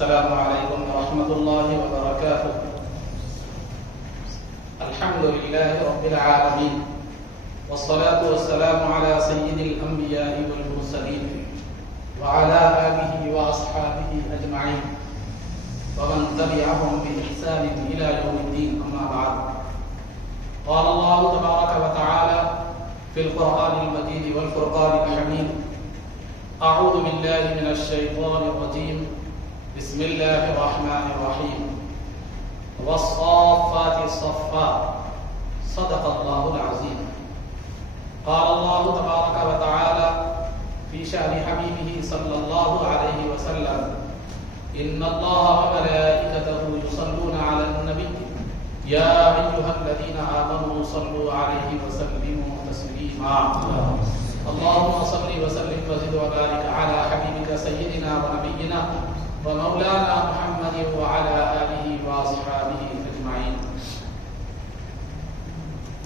السلام عليكم ورحمة الله وبركاته. الحمد لله رب العالمين، والصلاة والسلام على سيد الأنبياء والمرسلين وعلى آله وأصحابه أجمعين ومن تبعهم بإحسان إلى يوم الدين. أما بعد، قال الله تبارك وتعالى في القرآن المجيد والفرقان الحميد: أعوذ بالله من الشيطان الرجيم، بسم الله الرحمن الرحيم، والصافات صفا، صدق الله العظيم. قال الله تبارك وتعالى في شأن حبيبه صلى الله عليه وسلم: إن الله وملائكته يصلون على النبي يا أيها الذين آمنوا صلوا عليه وسلموا تسليما. اللهم صل وسلم وزد وبارك على حبيبك سيدنا ونبينا ومولانا محمد وعلى آلہ واصحابہ اجمعین.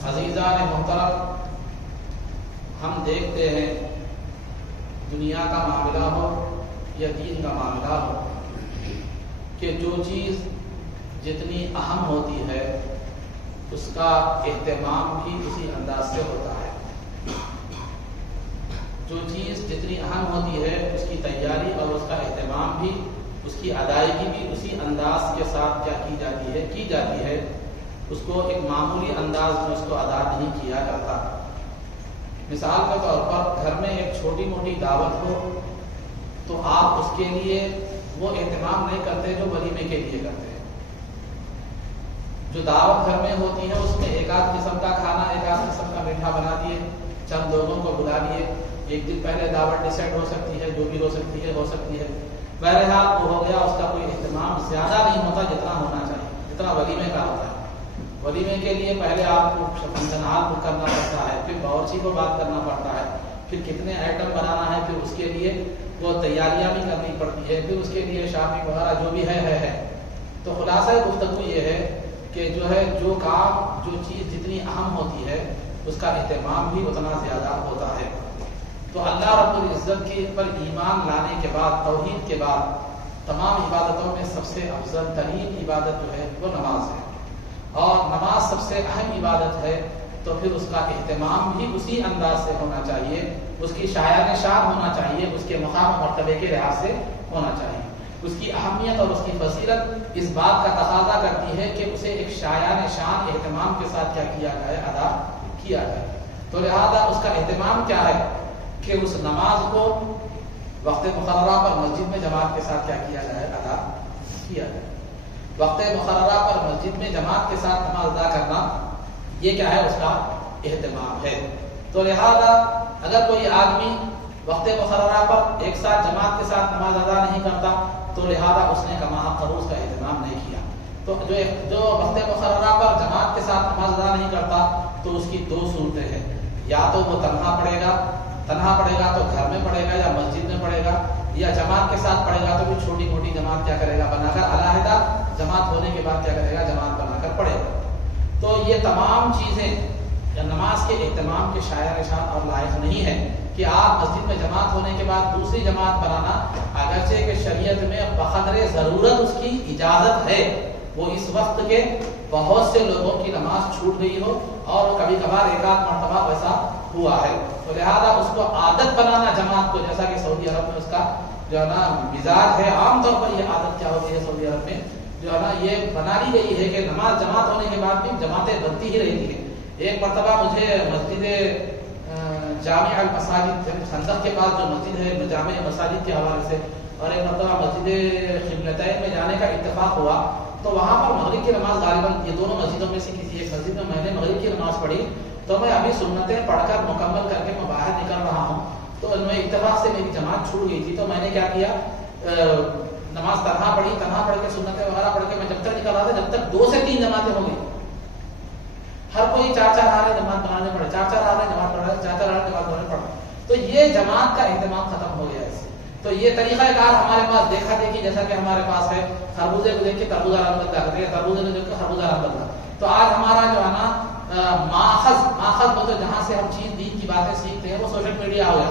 عزیزان محترم، ہم دیکھتے ہیں دنیا کا معاملہ ہو یا دین کا معاملہ ہو کہ جو چیز جتنی اہم ہوتی ہے اس کا اہتمام بھی اسی انداز سے ہوتا ہے. جو چیز جتنی اہم ہوتی ہے اس کی تیاری اور اس کا اہتمام بھی، اس کی ادائیگی بھی اسی انداز کے ساتھ کیا کی جاتی ہے. اس کو ایک معمولی انداز میں اس کو ادا نہیں کیا جاتا. مثال کے طور پر گھر میں ایک چھوٹی موٹی دعوت ہو تو آپ اس کے لیے وہ اہتمام نہیں کرتے جو ولیمے کے لیے کرتے ہیں. جو دعوت گھر میں ہوتی ہے اس میں ایک آدھ قسم کا کھانا، ایک آدھ قسم کا میٹھا بنا دیے، چند لوگوں کو بلا لیے، ایک دن پہلے دعوت ڈیسائڈ ہو سکتی ہے، جو بھی ہو سکتی ہے. بہرحال وہ ہو گیا، اس کا کوئی اہتمام زیادہ نہیں ہوتا جتنا ہونا چاہیے، جتنا ولیمے کا ہوتا ہے. ولیمے کے لیے پہلے آپ کو فنکشنال بک کرنا پڑتا ہے، پھر باورچی کو بات کرنا پڑتا ہے، پھر کتنے آئٹم بنانا ہے، پھر اس کے لیے وہ تیاریاں بھی کرنی پڑتی ہے، پھر اس کے لیے شاپنگ وغیرہ جو بھی ہے. تو خلاصہ گفتگو یہ ہے کہ جو کام، جو چیز جتنی اہم ہوتی ہے اس کا اہتمام بھی اتنا زیادہ ہوتا ہے. تو اللہ رب العزت کے پر ایمان لانے کے بعد، توحید کے بعد، تمام عبادتوں میں سب سے افضل ترین عبادت جو ہے وہ نماز ہے. اور نماز سب سے اہم عبادت ہے، تو پھر اس کا اہتمام بھی اسی انداز سے ہونا چاہیے، اس کی شایان شان ہونا چاہیے، اس کے مقام و مرتبے کے لحاظ سے ہونا چاہیے. اس کی اہمیت اور اس کی فضیلت اس بات کا تقاضا کرتی ہے کہ اسے ایک شایان شان اہتمام کے ساتھ کیا کیا جائے، ادا کیا جائے. تو لہذا اس کا اہتمام کیا ہے کہ اس نماز کو وقت مقررہ پر مسجد میں جماعت کے ساتھ کیا کیا جائے، ادا کیا جائے. وقت مقررہ پر مسجد میں جماعت کے ساتھ نماز ادا کرنا، یہ کیا ہے، اس کا اہتمام ہے. تو لہذا اگر کوئی آدمی وقت مقررہ پر ایک ساتھ جماعت کے ساتھ نماز ادا نہیں کرتا تو لہذا اس نے کما حق اس کا اہتمام نہیں کیا. تو جو وقت مقررہ پر جماعت کے ساتھ نماز ادا نہیں کرتا تو اس کی دو صورتیں ہیں: یا تو وہ تنہا پڑھے گا تو گھر میں پڑھے گا یا مسجد میں پڑھے گا، یا جماعت کے ساتھ پڑھے گا تو بھی چھوٹی موٹی جماعت کیا کرے گا، بنا کر علیحدہ جماعت ہونے کے بعد کیا کرے گا، جماعت بنا کر پڑھے گا. تو یہ تمام چیزیں نماز کے اہتمام کے شایان شان اور لائق نہیں ہے کہ آپ مسجد میں جماعت ہونے کے بعد دوسری جماعت بنانا، اگرچہ کہ شریعت میں بقدر ضرورت اس کی اجازت ہے. وہ اس وقت کے بہت سے لوگوں کی نماز چھوٹ گئی ہو اور کبھی کبھار ایک آدھ مرتبہ ویسا ہوا ہے، تو لہذا اس کو عادت بنانا جماعت کو، جیسا کہ سعودی عرب میں اس کا جو ہے نا مزاج ہے. عام طور پر یہ عادت کیا ہوتی ہے سعودی عرب میں، جو ہے نا یہ بنا لی گئی ہے کہ نماز جماعت ہونے کے بعد بھی جماعتیں بنتی ہی رہتی ہیں. ایک مرتبہ مجھے مسجد جامع المساجد خندق کے پاس جو مسجد ہے جامع مساجد کے حوالے سے، اور ایک مرتبہ مسجد قبلتین میں جانے کا اتفاق ہوا تو وہاں پر مغرب کی نماز غالباً یہ دونوں مسجدوں میں سے کسی ایک مسجد میں نے مغرب کی نماز پڑھی. تو میں ابھی سنتیں پڑھ کر مکمل کر کے میں باہر نکل رہا ہوں تو میں اتفاق سے میری جماعت چھوٹ گئی تھی. تو میں نے کیا کیا، نماز تنہا پڑھ کے سنتیں وغیرہ پڑھ کے میں جب تک نکل رہا تھا جب تک 2 سے 3 جماعتیں ہو گئی. ہر کوئی 4 آ رہے جماعت بنانے پڑے، 4 آ رہے جماعت پڑھ رہے، 4 آ رہے جماعت بنانے پڑ رہے. تو یہ جماعت کا اہتمام ختم ہو گیا. تو یہ طریقہ کار ہمارے پاس دیکھا دیکھی، جیسا کہ ہمارے پاس ہے خربوزے کو دیکھ کے تربوزہ رنگ بدلا کرتے ہیں، تربوزے کو دیکھ کے خربوزہ رنگ بدلا. تو آج ہمارا جو ہے نا ماخذ مطلب جہاں سے ہم چیز دین کی باتیں سیکھتے ہیں وہ سوشل میڈیا ہو گیا.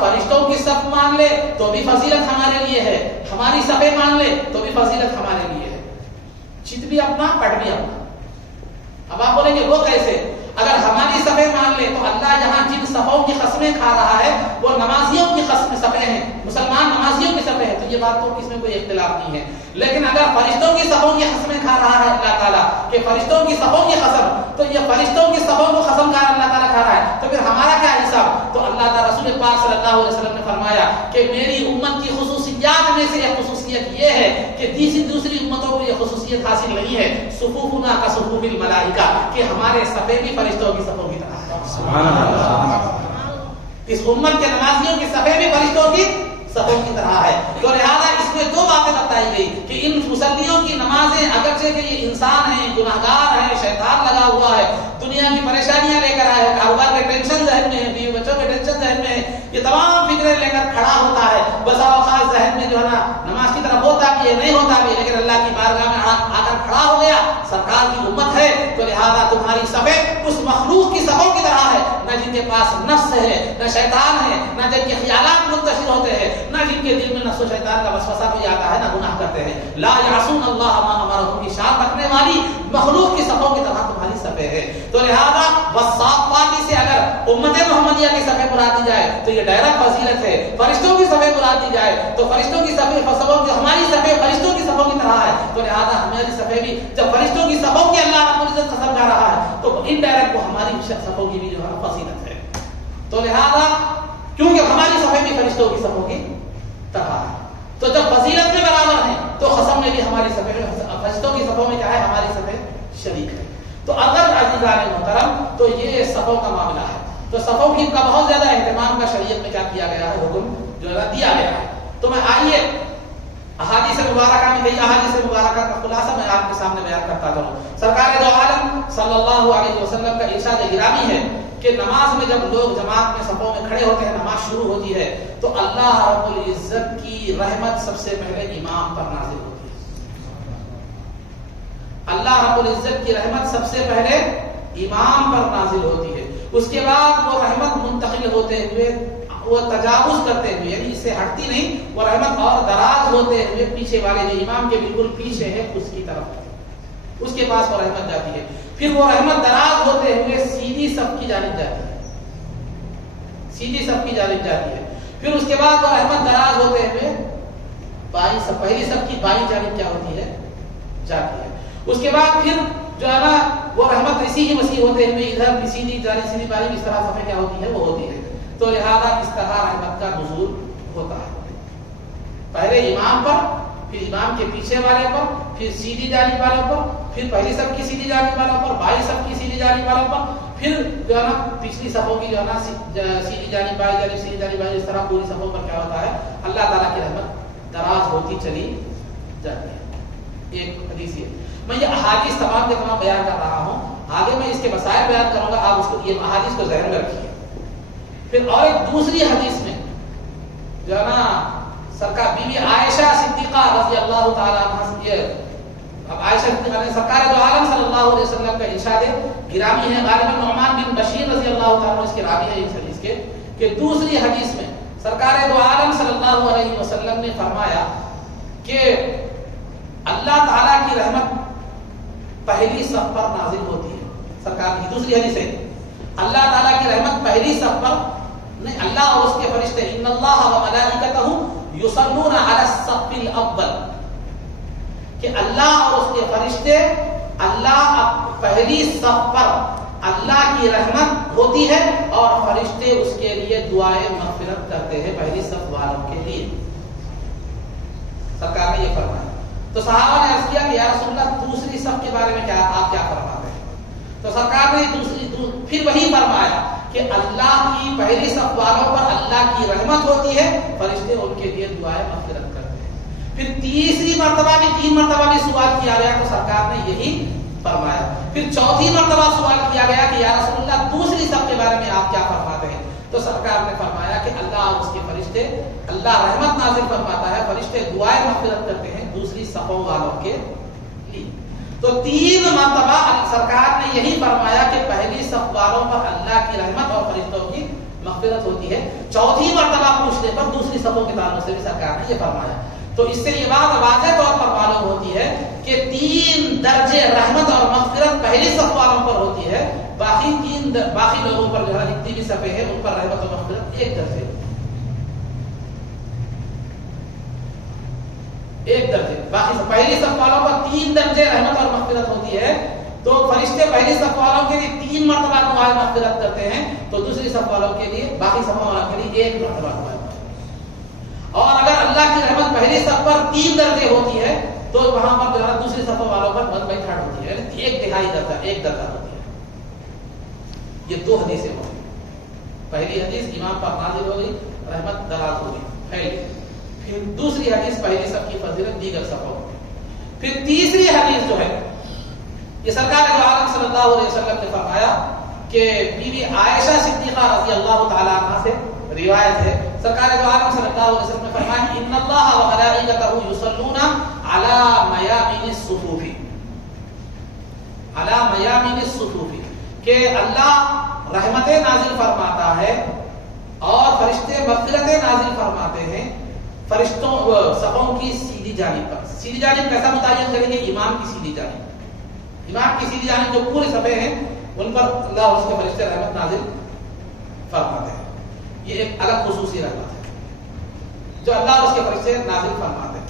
فرشتوں کی صف مان لے تو بھی فضیلت ہمارے لیے ہے، ہماری صفیں مان لے تو بھی فضیلت ہمارے لیے ہے. چت بھی اپنا پٹ بھی اپنا. اب آپ بولیں گے وہ کیسے؟ اگر ہماری صفیں مان لے تو اللہ یہاں جن صفوں کی قسمیں کھا رہا ہے وہ نمازیوں کی صفیں ہیں، مسلمان نمازیوں کی صفیں ہیں، تو یہ بات تو اس میں کوئی اختلاف نہیں ہے. لیکن اگر فرشتوں کی صفوں کی قسمیں کھا رہا ہے اللہ تعالیٰ کہ فرشتوں کی صفوں کی قسم، تو یہ فرشتوں کی صفوں کو قسم کھا اللہ تعالیٰ کھا رہا ہے، تو پھر ہمارا کیا حساب؟ تو اللہ تعالیٰ رسول پاک صلی اللہ علیہ وسلم نے فرمایا کہ میری امت کی خصوصیات میں سے ایک خصوصیت یہ ہے کہ دوسری امتوں کو یہ خصوصیت حاصل نہیں ہے، صفوفنا کا صفوف الملائکہ، کہ ہمارے صفیں بھی فرشتوں کی صفوں کی طرح ہے. سبحان اللہ. اس امت کے نمازیوں کی صفیں بھی فرشتوں کی صفوں کی طرح ہے. تو لہذا اس میں دو باتیں بتائی گئی کہ ان مصلیوں کی نمازیں اگرچہ کہ یہ انسان ہیں، گناہگار ہیں، شیطان لگا ہوا ہے، دنیا کی پریشانیاں لے کر آئے، کاروبار کے ٹینشن ذہن میں ہے، بیوی بچوں کے ٹینشن ذہن میں ہے، یہ تمام فکریں لے کر کھڑا ہوتا ہے. بسا اوقات ذہن میں جو ہے نا نماز کی طرف ہوتا بھی ہے، نہیں ہوتا بھی، لیکن اللہ کی بارگاہ میں آ کر کھڑا ہو گیا. سرکار کی امت ہے تو لہذا تمہاری صفیں اس مخلوق کی صفوں کی طرح ہے، نہ جن کے پاس نفس ہے، نہ شیطان ہے، نہ جن کے خیالات منتشر ہوتے ہیں، نہ جن کے دل میں نفس و شیطان کا وسوسہ بھی آتا ہے، نہ گناہ کرتے ہیں. لا یعصون اللہ ما امرهم، کی شان رکھنے والی مخلوق کی صفوں کی طرح تمہاری صفیں ہیں. تو لہذا والصافات سے اگر امت محمدیہ کی صفیں بلا دی جائے تو یہ ڈائریکٹ فضیلت ہے. فرشتوں کی صفیں بلا دی جائے تو فرشتوں کی صفیں ہماری صفیں فرشتوں کی صفوں کی طرح ہے. تو لہذا ہماری صفیں بھی جب فرشتوں کی صفوں کی اللہ رب العزت قسم کھا رہا ہے تو انڈائریکٹ وہ ہماری صفوں کی بھی جو ہے فضیلت ہے. تو لہذا کیونکہ ہماری صفیں بھی فرشتوں کی صفوں کی طرح ہے، تو جب فضیلت میں برابر ہیں تو قسم میں بھی ہماری صفیں فرشتوں کی صفوں میں کیا ہے، ہماری صفیں شریک ہے. تو اگر عزیزان محترم تو یہ صفوں کا معاملہ ہے. تو صفوں کی کا بہت زیادہ اہتمام کا شریعت میں کیا کیا گیا ہے، حکم جو ہے دیا گیا ہے. تو میں آئیے احادیث مبارکہ میں کئی احادیث مبارکہ کا خلاصہ میں آپ کے سامنے بیان کرتا ہوں. سرکار دو عالم صلی اللہ علیہ وسلم کا ارشاد گرامی ہے کہ نماز میں جب لوگ جماعت میں صفوں میں کھڑے ہوتے ہیں، نماز شروع ہوتی ہے تو اللہ رب العزت کی رحمت سب سے پہلے امام پر نازل ہوتی ہے. اللہ رب العزت کی رحمت سب سے پہلے امام پر نازل ہوتی ہے. اس کے بعد وہ رحمت منتقل ہوتے ہوئے وہ تجاوز کرتے ہوئے، یعنی اس سے ہٹتی نہیں، وہ رحمت اور دراز ہوتے ہوئے پیچھے والے جو امام کے بالکل پیچھے ہے اس کی طرف، اس کے پاس وہ رحمت جاتی ہے. پھر وہ رحمت دراز ہوتے ہوئے سیدھی صف کی جانب جاتی ہے، سیدھی صف کی جانب جاتی ہے. پھر اس کے بعد وہ رحمت دراز ہوتے ہوئے بائیں صف، پہلی صف کی بائیں جانب کیا ہوتی ہے، جاتی ہے. اس کے بعد پھر جو ہے نا وہ رحمت اسی ہی وسیع ہوتے ہوئے ادھر سیدھی جانب سیدھی بائیں اس طرح صفیں کیا ہوتی ہے، وہ ہوتی ہے. تو لہذا اس طرح رحمت کا نزول ہوتا ہے، پہلے امام پر، پھر امام کے پیچھے والے پر، پھر سیدھی جانب والوں پر، پھر پہلی صف کی سیدھی جانب والوں پر، بائیں صف کی سیدھی جانب والوں پر، پھر جو ہے نا پچھلی صفوں کی جو ہے نا سیدھی جانب بائیں جانب سیدھی جانب بائیں، اس طرح پوری صفوں پر کیا ہوتا ہے، اللہ تعالیٰ کی رحمت دراز ہوتی چلی جاتی ہے. ایک حدیث ہے، میں یہ احادیث تمام کے تمام بیان کر رہا ہوں، آگے میں اس کے مسائل بیان کروں گا، آپ اس کو یہ احادیث کو ذہن میں رکھیے. پھر اور ایک دوسری حدیث میں جو ہے نا سرکار بی بی عائشہ صدیقہ رضی اللہ تعالیٰ عنہ، یہ اب عائشہ صدیقہ نے سرکار دو عالم صلی اللہ علیہ وسلم کا ارشاد گرامی ہے، غالباً نعمان بن بشیر رضی اللہ تعالیٰ عنہ اس کے راوی ہے اس حدیث کے، کہ دوسری حدیث میں سرکار دو عالم صلی اللہ علیہ وسلم نے فرمایا کہ اللہ تعالیٰ کی رحمت پہلی صف پر نازل ہوتی ہے. سرکار کی دوسری حدیث ہے، اللہ تعالیٰ کی رحمت پہلی صف پر نہیں، اللہ اور اس کے فرشتے، ان اللہ و ملائکتہ یصلون علی الصف الاول، کہ اللہ اور اس کے فرشتے، اللہ پہلی صف پر اللہ کی رحمت ہوتی ہے اور فرشتے اس کے لیے دعائیں مغفرت کرتے ہیں پہلی صف والوں کے لیے. سرکار نے یہ فرمایا. تو صحابہ نے عرض کیا کہ یا رسول اللہ دوسری صف کے بارے میں کیا آپ کیا فرماتے ہیں؟ تو سرکار نے پھر وہی فرمایا کہ اللہ کی پہلی صف والوں پر اللہ کی رحمت ہوتی ہے، فرشتے ان کے لیے دعائیں مغفرت کرتے ہیں. پھر تیسری مرتبہ بھی، 3 مرتبہ بھی سوال کیا گیا تو سرکار نے یہی فرمایا. پھر چوتھی مرتبہ سوال کیا گیا کہ یا رسول اللہ دوسری صف کے بارے میں آپ کیا فرماتے ہیں؟ تو سرکار نے فرمایا کہ اللہ اور اس کے فرشتے، اللہ رحمت نازل فرماتا ہے، فرشتے دعائیں مغفرت کرتے ہیں دوسری صفوں والوں کے لیے. تو 3 مرتبہ سرکار نے یہی فرمایا کہ پہلی صف والوں پر اللہ کی رحمت اور فرشتوں کی مغفرت ہوتی ہے. چوتھی مرتبہ پوچھنے پر دوسری صفوں کے تعلق سے بھی سرکار نے یہ فرمایا. تو اس سے یہ بات واضح طور پر معلوم ہوتی ہے کہ 3 درجے رحمت اور مغفرت پہلی صف والوں پر ہوتی ہے, باقی لوگوں پر جو ہے جتنی بھی صفیں ہیں ان پر رحمت اور مغفرت 1 درجے. باقی پہلی صف والوں پر 3 درجے رحمت اور مغفرت ہوتی ہے. تو فرشتے پہلی صف والوں کے لیے 3 مرتبہ دعائے مغفرت کرتے ہیں, تو دوسری صف والوں کے لیے, باقی صف والوں کے لیے 1 مرتبہ دعائے. اور اگر اللہ کی رحمت پہلی صف پر 3 درجے ہوتی ہے تو وہاں پر جو ہے دوسری صف والوں پر 1/3 ہوتی ہے, یعنی 1/2 درجہ, 1 درجہ ہوتی ہے. یہ 2 حدیثیں ہوئی. پہلی حدیث امام پر نازل ہو گئی, رحمت دلالت ہو گئی پہلی. پھر دوسری حدیث پہلی صف کی فضیلت دیگر صفوں. پھر تیسری حدیث جو ہے یہ سرکار دو عالم صلی اللہ علیہ وسلم نے فرمایا کہ بی بی عائشہ صدیقہ رضی اللہ تعالی عنہا سے روایت ہے. سرکار دو عالم صلی اللہ علیہ وسلم نے فرمایا ان اللہ و ملائکتہ یصلون علی میامین الصفوف, علی میامین الصفوف, کہ اللہ رحمتیں نازل فرماتا ہے اور فرشتے مغفرتیں نازل فرماتے ہیں فرشتوں صفوں کی سیدھی جانب پر. سیدھی جانب کیسا متعین کریں گے؟ امام کی سیدھی جانب. امام کی سیدھی جانب جو پورے صفحے ہیں ان پر اللہ اور اس کے فرشتے رحمت نازل فرماتے ہیں. یہ ایک الگ خصوصی رحمت ہے جو اللہ اور اس کے فرشتے نازل فرماتے ہیں.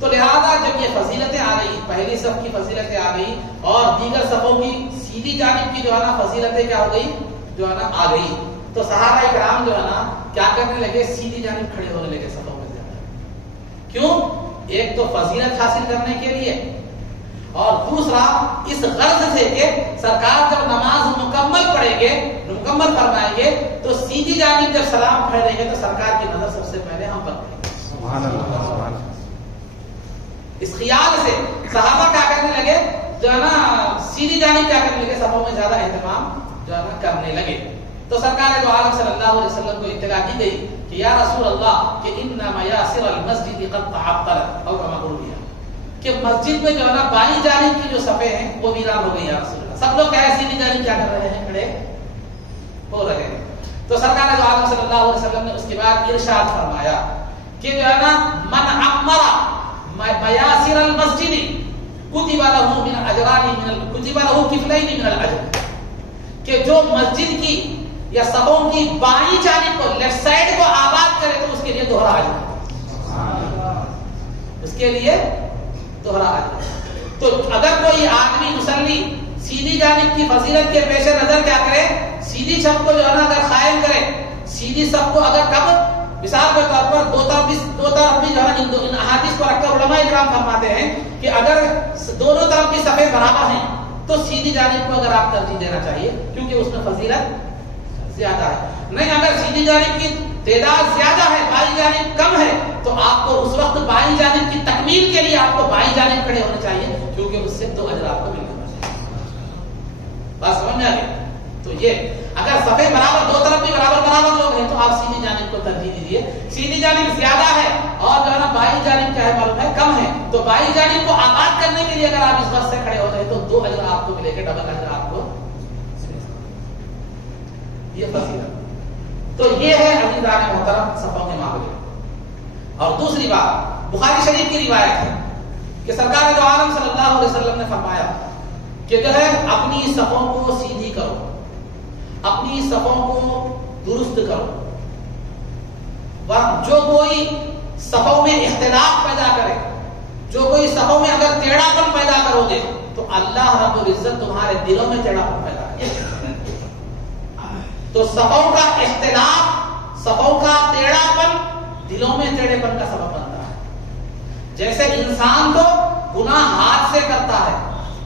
تو لہذا جب یہ فضیلتیں آ رہی, پہلی صف کی فضیلتیں آ گئی اور دیگر صفوں کی سیدھی جانب کی جو ہے نا فضیلتیں کیا ہو گئی, جو ہے نا آ گئی, تو صحابہ کرام جو ہے نا کیا کرنے لگے, سیدھی جانب کھڑے ہونے لگے صفوں میں زیادہ. کیوں؟ ایک تو فضیلت حاصل کرنے کے لیے, اور دوسرا اس غرض سے کہ سرکار جب نماز مکمل پڑھیں گے, مکمل فرمائیں گے, تو سیدھی جانب جب سلام پھیریں گے تو سرکار کی نظر سب سے پہلے ہم پر پڑے گی. سبحان اللہ, سبحان اللہ. اس خیال سے صحابہ کیا کرنے لگے, جو ہے نا سیدھی جانب کیا کرنے لگے, صفوں میں زیادہ اہتمام جو ہے نا کرنے لگے. تو سرکار دو عالم صلی اللہ علیہ وسلم کو اطلاع دی گئی کہ یا رسول اللہ کہ ان میاسر المسجد قد تعطلت, اور کما قول کہ مسجد میں جو ہے نا بائیں جانب کی جو صفیں ہیں وہ ویران ہو گئی یا رسول اللہ. سب لوگ کیا ہے, سیدھی جانب کیا کر رہے ہیں, کھڑے ہو رہے ہیں. تو سرکار دو عالم صلی اللہ علیہ وسلم نے اس کے بعد ارشاد فرمایا کہ جو ہے نا من عمر میاسر المسجد کتب له من اجران من کتب له کفلین من الاجر, کہ جو مسجد کی یا صفوں کی بائیں جانب کو, لیفٹ سائڈ کو آباد کرے تو اس کے لیے دوہرا اجر, اس کے لیے دوہرا اجر. تو اگر کوئی آدمی مصلی سیدھی جانب کی فضیلت کے پیش نظر کیا کرے, سیدھی صف کو جو ہے نا اگر قائم کرے, سیدھی صف کو اگر کب مثال کے طور پر دو طرف بھی جو ہے ان احادیث کو رکھ کر علماء کرام فرماتے ہیں کہ اگر دونوں طرف کی صفیں برابر ہیں تو سیدھی جانب کو اگر آپ ترجیح دینا چاہیے کیونکہ اس میں فضیلت زیادہ ہے. نہیں, اگر سیدھی جانب کی تعداد زیادہ ہے, بائیں جانب کم ہے, تو آپ کو اس وقت بائیں جانب کی تکمیل کے لیے آپ کو بائیں جانب کھڑے ہونا چاہیے کیونکہ اس سے 2 اجر آپ کو ملنا چاہیے. بات سمجھ میں آ گئی؟ تو یہ اگر صفیں برابر, 2 طرف بھی برابر لوگ ہیں تو آپ سیدھی جانب کو ترجیح دیجیے. سیدھی جانب زیادہ ہے اور جو ہے نا بائیں جانب کیا ہے معلوم ہے, کم ہے, تو بائیں جانب کو آباد کرنے کے لیے اگر آپ اس وقت سے کھڑے ہوتے ہیں تو 2 اجر آپ کو ملے گا, ڈبل اجر آپ کو. یہ فضیلت. تو یہ ہے عزیزان محترم صفوں کے معاملے. اور دوسری بات بخاری شریف کی روایت ہے کہ سرکار دو عالم صلی اللہ علیہ وسلم نے فرمایا کہ جو ہے اپنی صفوں کو سیدھی کرو, اپنی صفوں کو درست کرو. جو کوئی صفوں میں اختلاف پیدا کرے, جو کوئی صفوں میں اگر ٹیڑھا پن پیدا کرو گے تو اللہ رب العزت تمہارے دلوں میں ٹیڑھا پن پیدا کرے. تو صفوں کا اختلاف, صفوں کا ٹیڑھا پن دلوں میں ٹیڑھے پن کا سبب بنتا ہے. جیسے انسان تو گناہ ہاتھ سے کرتا ہے,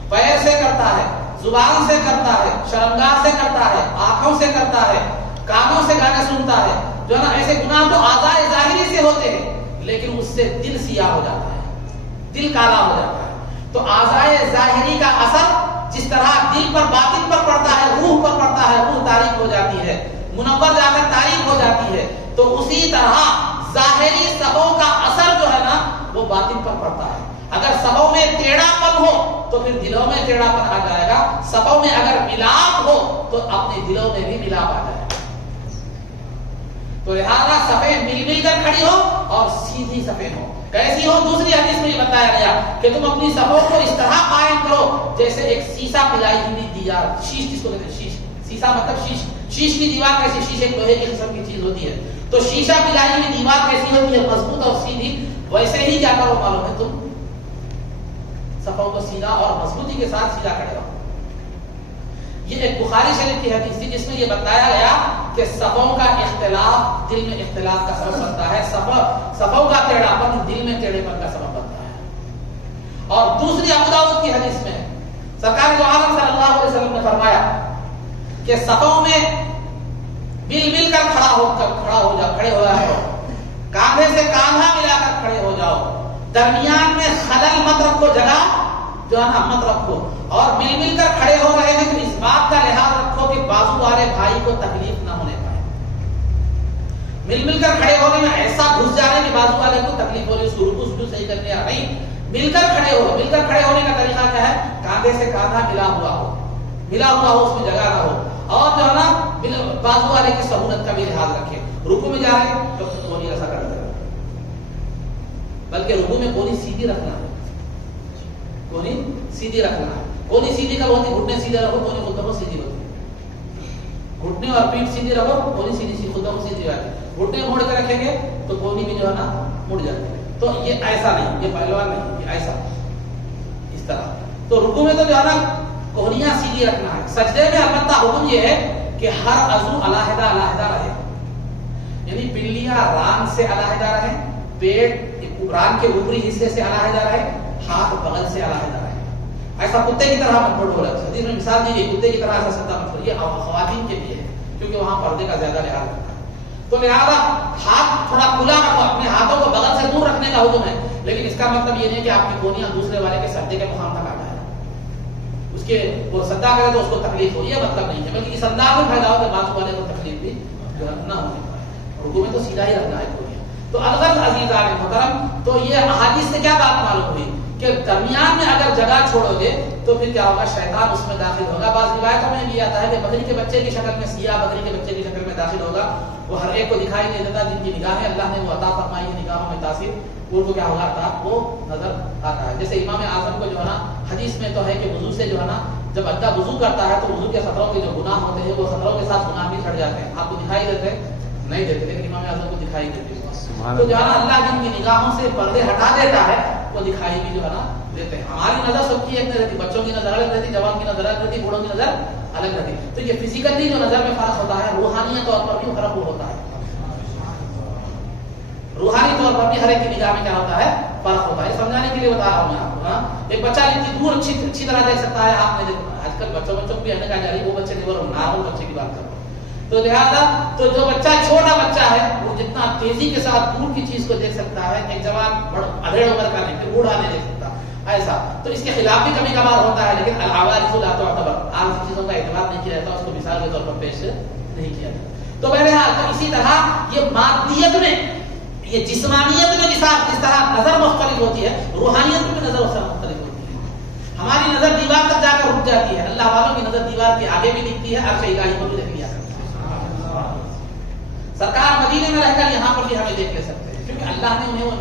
پیر سے کرتا ہے, زبان سے کرتا ہے, شرمگاہ سے کرتا ہے, آنکھوں سے کرتا ہے, کانوں سے گانے سنتا ہے, جو ہے نا ایسے گناہ تو اعضاء ظاہری سے ہوتے ہیں, لیکن اس سے دل سیاہ ہو جاتا ہے, دل کالا ہو جاتا ہے. تو اعضاء ظاہری کا اثر جس طرح دل پر باطن پر پڑتا ہے, روح پر پڑتا ہے, روح تاریک ہو جاتی ہے, منور جا کر تاریک ہو جاتی ہے, تو اسی طرح ظاہری صفوں کا اثر جو ہے نا وہ باطن پر پڑتا ہے. اگر صفوں میں ٹیڑھا پن ہو تو پھر دلوں میں ٹیڑھا پن آ جائے گا. صفوں میں اگر ملاپ ہو تو اپنے دلوں میں بھی ملاپ آ جائے گا. تو لہذا صفیں مل مل کر کھڑی ہو اور سیدھی صفیں ہو. کیسی ہو؟ دوسری حدیث میں یہ بتایا گیا کہ تم اپنی صفوں کو اس طرح قائم کرو جیسے ایک سیسا پلائی ہوئی دیوار, شیش جس کو کہتے ہیں, شیش, سیسا مطلب شیش, شیش کی دیوار کیسی, شیش ایک لوہے کی قسم کی چیز ہوتی ہے, تو شیشہ پلائی ہوئی دیوار کیسی ہوتی ہے, مضبوط اور سیدھی, ویسے ہی کیا کرو معلوم ہے, تم صفوں کو سیدھا اور مضبوطی کے ساتھ سیدھا کھڑے رہو. یہ ایک بخاری شریف کی حدیث تھی جس میں یہ بتایا گیا کہ صفوں کا اختلاف دل میں اختلاف کا سبب بنتا ہے, صفوں کا ٹیڑھا پن دل میں ٹیڑھے پن کا سبب بنتا ہے. اور دوسری ابو داؤد کی حدیث میں سرکار دو عالم صلی اللہ علیہ وسلم نے فرمایا کہ صفوں میں مل مل کر کھڑے ہو جاؤ, کاندھے سے کاندھا ملا کر کھڑے ہو جاؤ, درمیان میں خلل مت رکھو, جگہ جو ہے نا مت رکھو, اور مل مل کر کھڑے ہو رہے ہیں تو اس بات کا لحاظ رکھو کہ بازو والے بھائی کو تکلیف نہ ہونے پائے. مل مل کر کھڑے ہونے میں ایسا گھس جانے کہ بازو والے کو تکلیف ہو رہی, اس کو رکو صحیح کرنے آ رہی, مل کر کھڑے ہو. مل کر کھڑے ہونے کا طریقہ کیا ہے, کاندھے سے کاندھا ملا ہوا ہو, اس میں جگہ نہ ہو, اور جو ہے نا بازو والے کی سہولت کا بھی لحاظ رکھے. رکو میں جا رہے تو کونی ایسا کر دے, بلکہ رکو میں کونی سیدھی رکھنا ہے, کونی سیدھی رکھنا ہے. کونی سیدھی کب ہوتی, گھٹنے سیدھے رکھو, کونی خود بخود سیدھی ہوتی ہے. گھٹنے اور پیٹھ سیدھی رکھو, کونی سیدھی خود بخود سیدھی ہوتی ہے. گھٹنے موڑ کے رکھیں گے تو کونی بھی جو ہے نا مڑ جاتی ہے. تو یہ ایسا نہیں, یہ پہلوان نہیں, یہ ایسا اس طرح. تو رکوع میں تو جو ہے نا کونیاں سیدھی رکھنا ہے. سجدے میں البتہ حکم یہ ہے کہ ہر عضو علیحدہ علیحدہ رہے, یعنی پنڈلیاں ران سے علیحدہ رہے, پیٹ ران کے اوپری حصے سے علیحدہ رہے, ہاتھ بغل سے علیحدہ رہے. ایسا کتے کی طرح مت پڑھو. حدیث میں مثال دی گئی کتے کی طرح ایسا سجدہ مت کرو. یہ خواتین کے لیے ہے کیونکہ وہاں پردے کا زیادہ لحاظ رکھتا ہے. تو لہٰذا ہاتھ تھوڑا کھلا رکھو, اپنے ہاتھوں کو بغل سے دور رکھنے کا حکم ہے, لیکن اس کا مطلب یہ نہیں کہ آپ کی کونیاں دوسرے والے کے سجدے کے مقام تک آ جائے, اس کے وہ سجدہ کرے تو اس کو تکلیف ہو, یہ مطلب نہیں ہے, بلکہ اس انداز میں پھیلاؤ کہ بازو والے کو تکلیف بھی جو ہے نہ ہونے پائے. رکوع میں تو سیدھا ہی رکھنا ہے کونیاں. تو الغرض عزیزان محترم, تو یہ احادیث سے کیا بات معلوم ہوئی کہ درمیان میں اگر جگہ چھوڑو گے تو پھر کیا ہوگا, شیطان اس میں داخل ہوگا. بعض روایتوں میں بھی آتا ہے کہ بکری کے بچے کی شکل میں, سیاہ بکری کے بچے کی شکل میں داخل ہوگا. وہ ہر ایک کو دکھائی نہیں دیتا, جن کی نگاہیں اللہ نے وہ عطا فرمائی ہے نگاہوں میں تاثیر, ان کو کیا ہوگا, عطا وہ نظر آتا ہے. جیسے امام اعظم کو جو ہے نا حدیث میں تو ہے کہ وضو سے جو ہے نا جب بندہ وضو کرتا ہے تو وضو کے خطروں کے جو گناہ ہوتے ہیں وہ خطروں کے ساتھ گناہ بھی چھڑ جاتے ہیں. آپ کو دکھائی دیتے نہیں دیتے, لیکن امام اعظم کو دکھائی دیتے. تو جو ہے نا اللہ جن کی نگاہوں سے پردے ہٹا دیتا ہے وہ دکھائی بھی جو ہے نا دیتے ہیں. ہماری نظر سب کی ایک نہیں رہتی, بچوں کی نظر الگ رہتی, جوان کی نظر الگ رہتی, بوڑھوں کی نظر الگ رہتی. تو یہ فزیکلی جو نظر میں فرق ہوتا ہے, روحانی طور پر بھی فرق ہوتا ہے. روحانی طور پر بھی ہر ایک کی نگاہ میں کیا ہوتا ہے, فرق ہوتا ہے. سمجھانے کے لیے بتا رہا ہوں میں آپ کو. ایک بچہ اتنی دور اچھی طرح دیکھ سکتا ہے, آپ نے آج کل بچوں کو بھی آنے کا جا رہی, وہ بچے نہیں, وہ نارمل بچے کی بات کر رہا ہوں. تو لہٰذا تو جو بچہ چھوٹا بچہ ہے وہ جتنا تیزی کے ساتھ دور کی چیز کو دیکھ سکتا ہے, ایک جوان ادھیڑ عمر کا نہیں, بوڑھا نہیں دیکھ سکتا ایسا. تو اس کے خلاف بھی کبھی کبھار ہوتا ہے, لیکن العوارض لا تعتبر, عام چیزوں کا اعتبار نہیں کیا جاتا, اس کو مثال کے طور پر پیش نہیں کیا جاتا. تو بہرحال اسی طرح یہ مادیت میں, یہ جسمانیت میں جس طرح نظر مختلف ہوتی ہے, روحانیت میں نظر مختلف ہوتی ہے. ہماری نظر دیوار تک جا کر رک جاتی ہے, اللہ والوں کی نظر دیوار کے آگے بھی دکھتی ہے, عرش الہی کو بھی دیکھ لیا. سرکار مدینے میں رہ کر یہاں پر بھی ہمیں دیکھ لے سکتے ہیں, کیونکہ اللہ نے انہیں وہ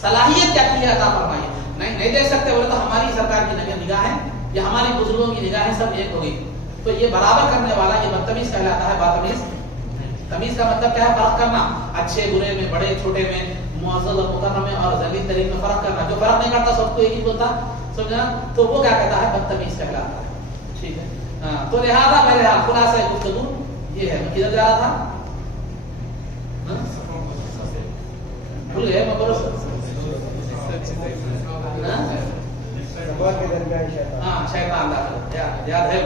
صلاحیت کیا کی ہے, عطا فرمائی ہے. نہیں دیکھ سکتے بولے تو ہماری سرکار کی نگاہیں یا ہماری بزرگوں کی نگاہیں سب ایک ہو گئی. تو یہ برابر کرنے والا یہ بدتمیز کہلاتا ہے. باتمیز, تمیز کا مطلب کیا ہے, فرق کرنا, اچھے برے میں, بڑے چھوٹے میں, معزز اور مکرم میں اور ذلیل ترین میں فرق کرنا. جو فرق نہیں کرتا سب کو ایک ہی بولتا, سمجھا, تو وہ کیا کہتا ہے, بدتمیز کہلاتا ہے. ٹھیک ہے. تو لہٰذا میرے خلاصہ گفتگو یہ ہے. میں کدھر جا رہا تھا, بھول گئے مگر شیطان داخل, یاد ہے,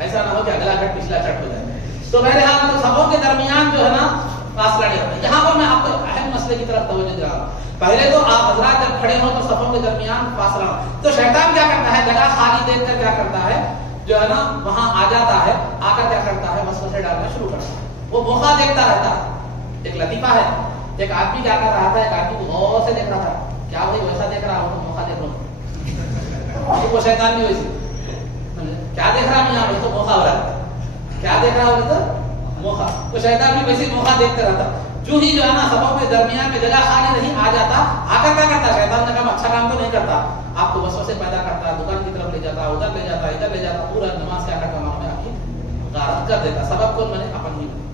ایسا نہ ہو کہ اگلا چٹ پچھلا چٹ ہو جائے. تو بہرحال تو سبوں کے درمیان جو ہے نا فاصلہ نہیں ہوتا. یہاں پر میں آپ کو اہم مسئلے کی طرف توجہ دلا رہا ہوں. پہلے تو آپ حضرات جب کھڑے ہو تو صفوں کے درمیان فاصلہ ہو. تو شیطان کیا کرتا ہے, جگہ خالی دیکھ کر کیا کرتا ہے, جو ہے نا وہاں آ جاتا ہے, آ کر کیا کرتا ہے, وسوسے ڈالنا شروع کرتا ہے. وہ موقع دیکھتا رہتا ہے. ایک لطیفہ ہے, ایک آدمی کیا کر رہا تھا, ایک آدمی کو غور سے دیکھ رہا تھا. کیا بھائی ویسا دیکھ رہا ہوں, موقع دیکھ رہا ہوں. وہ شیطان بھی ویسے کیا دیکھ رہا ہوں, یہاں تو موقع ہو رہا ہے. کیا دیکھ رہا ہو تو موقع. تو شیطان بھی ویسے موقع دیکھتا رہتا. جو ہی جو ہے نا صفوں کے درمیان میں جگہ خالی نہیں آ جاتا، آ کر کیا کرتا ہے؟ شیطان کا کام اچھا کام تو نہیں کرتا، آپ کو وسوسے پیدا کرتا ہے، دکان کی طرف لے جاتا، ادھر لے جاتا، ادھر لے جاتا، پورا نماز کیا کرتا ہے؟ آپ کی غارت کر دیتا، سبب کون بنے؟ اپن ہی بنے۔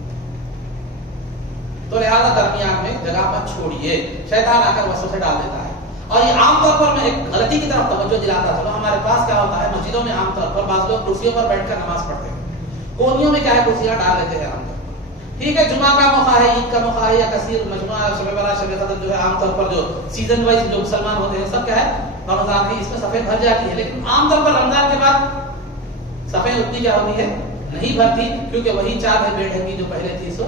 تو لہٰذا درمیان میں جگہ مت چھوڑیے، شیطان آ کر وسوسے ڈال دیتا ہے۔ اور یہ عام طور پر میں ایک غلطی کی طرف توجہ دلاتا چلو، ہمارے پاس کیا ہوتا ہے مسجدوں میں عام طور پر بعض لوگ کرسیوں پر بیٹھ کر نماز پڑھتے ہیں، کونیوں میں کیا ہے کرسیاں ڈال لیتے ہیں عام طور پر۔ ٹھیک ہے، جمعہ کا موقع ہے، عید کا موقع ہے، یا کثیر مجموعہ شب برات شب قدر جو ہے عام طور پر جو سیزن وائز جو مسلمان ہوتے ہیں سب کیا ہے رمضان ہے، اس میں صفیں بھر جاتی ہے، لیکن عام طور پر رمضان کے بعد صفیں اتنی کیا ہوتی ہے نہیں بھرتی، کیونکہ وہی چاند ہے بیٹھے کی جو پہلے تھی سو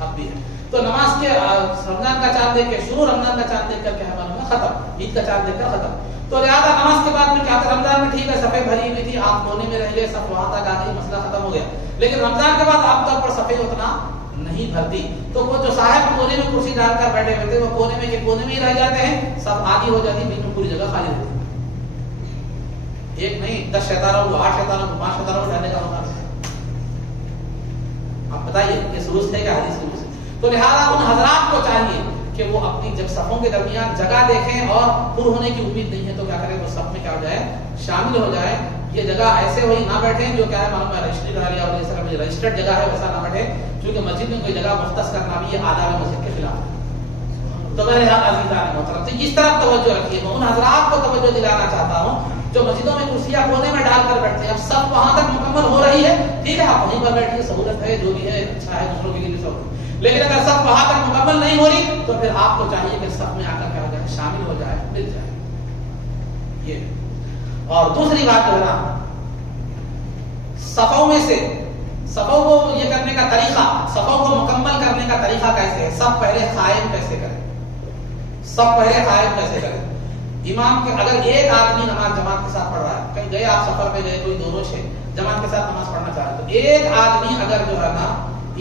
اب بھی ہے۔ تو نماز کے رمضان کا چاند دیکھ کے شروع، رمضان کا چاند دیکھ کر کیا ہے معلوم ہے ختم، عید کا چاند دیکھ کر ختم۔ تو لہٰذا نماز کے بعد میں کیا تھا، رمضان میں ٹھیک ہے صفیں بھری ہوئی تھی، آپ کونے میں رہ گئے، سب وہاں تک آ گئی، مسئلہ ختم ہو گیا، لیکن رمضان کے بعد عام طور پر صفیں اتنا نہیں بھرتی، تو وہ جو صاحب کونے میں کرسی ڈال کر بیٹھے ہوئے تھے وہ کونے میں کے کونے میں ہی رہ جاتے ہیں، سب آدھی ہو جاتی، بیچ میں پوری جگہ خالی رہتی، ایک نہیں 10 شیطانوں کو 8 شیطانوں کو 5 شیطانوں کو ڈالنے کا موقع ہے۔ آپ بتائیے یہ سروس ہے کیا حدیث کی؟ تو لہٰذا ان حضرات کو چاہیے کہ وہ اپنی جب صفوں کے درمیان جگہ دیکھیں اور پر ہونے کی امید نہیں ہے تو کیا کریں، وہ صف میں کیا ہو جائے، شامل ہو جائے۔ یہ جگہ ایسے وہی نہ بیٹھیں جو کیا ہے معلوم ہے رجسٹری کرا لیا اور جیسا رجسٹرڈ جگہ ہے ویسا نہ بیٹھے، کیونکہ مسجد میں کوئی جگہ مختص کرنا بھی یہ آداب مسجد کے خلاف ہے۔ تو میرے یہاں عزیزان محترم تو اس طرف توجہ رکھیے، میں ان حضرات کو توجہ دلانا چاہتا ہوں جو مسجدوں میں کرسیاں کونے میں ڈال کر بیٹھتے ہیں، اب سب وہاں تک مکمل ہو رہی ہے، ٹھیک ہے آپ وہیں پر بیٹھیے، سہولت ہے جو بھی ہے اچھا ہے، دوسروں کے لیے بھی سہولت، لیکن اگر سب وہاں تک مکمل نہیں ہو رہی تو پھر آپ کو چاہیے کہ سب میں آ کر کیا ہو جائے، شامل ہو جائے، مل جائے یہ۔ اور دوسری بات جو ہے نا صفوں میں سے صفوں کو یہ کرنے کا طریقہ، صفوں کو مکمل کرنے کا طریقہ کیسے ہے؟ سب پہلے قائم کیسے کریں، سب پہلے قائم کیسے کریں؟ امام کے اگر ایک آدمی نماز جماعت کے ساتھ پڑھ رہا ہے، کہیں گئے آپ سفر میں گئے، کوئی دونوں سے جماعت کے ساتھ نماز پڑھنا چاہ رہے تو ایک آدمی اگر جو ہے نا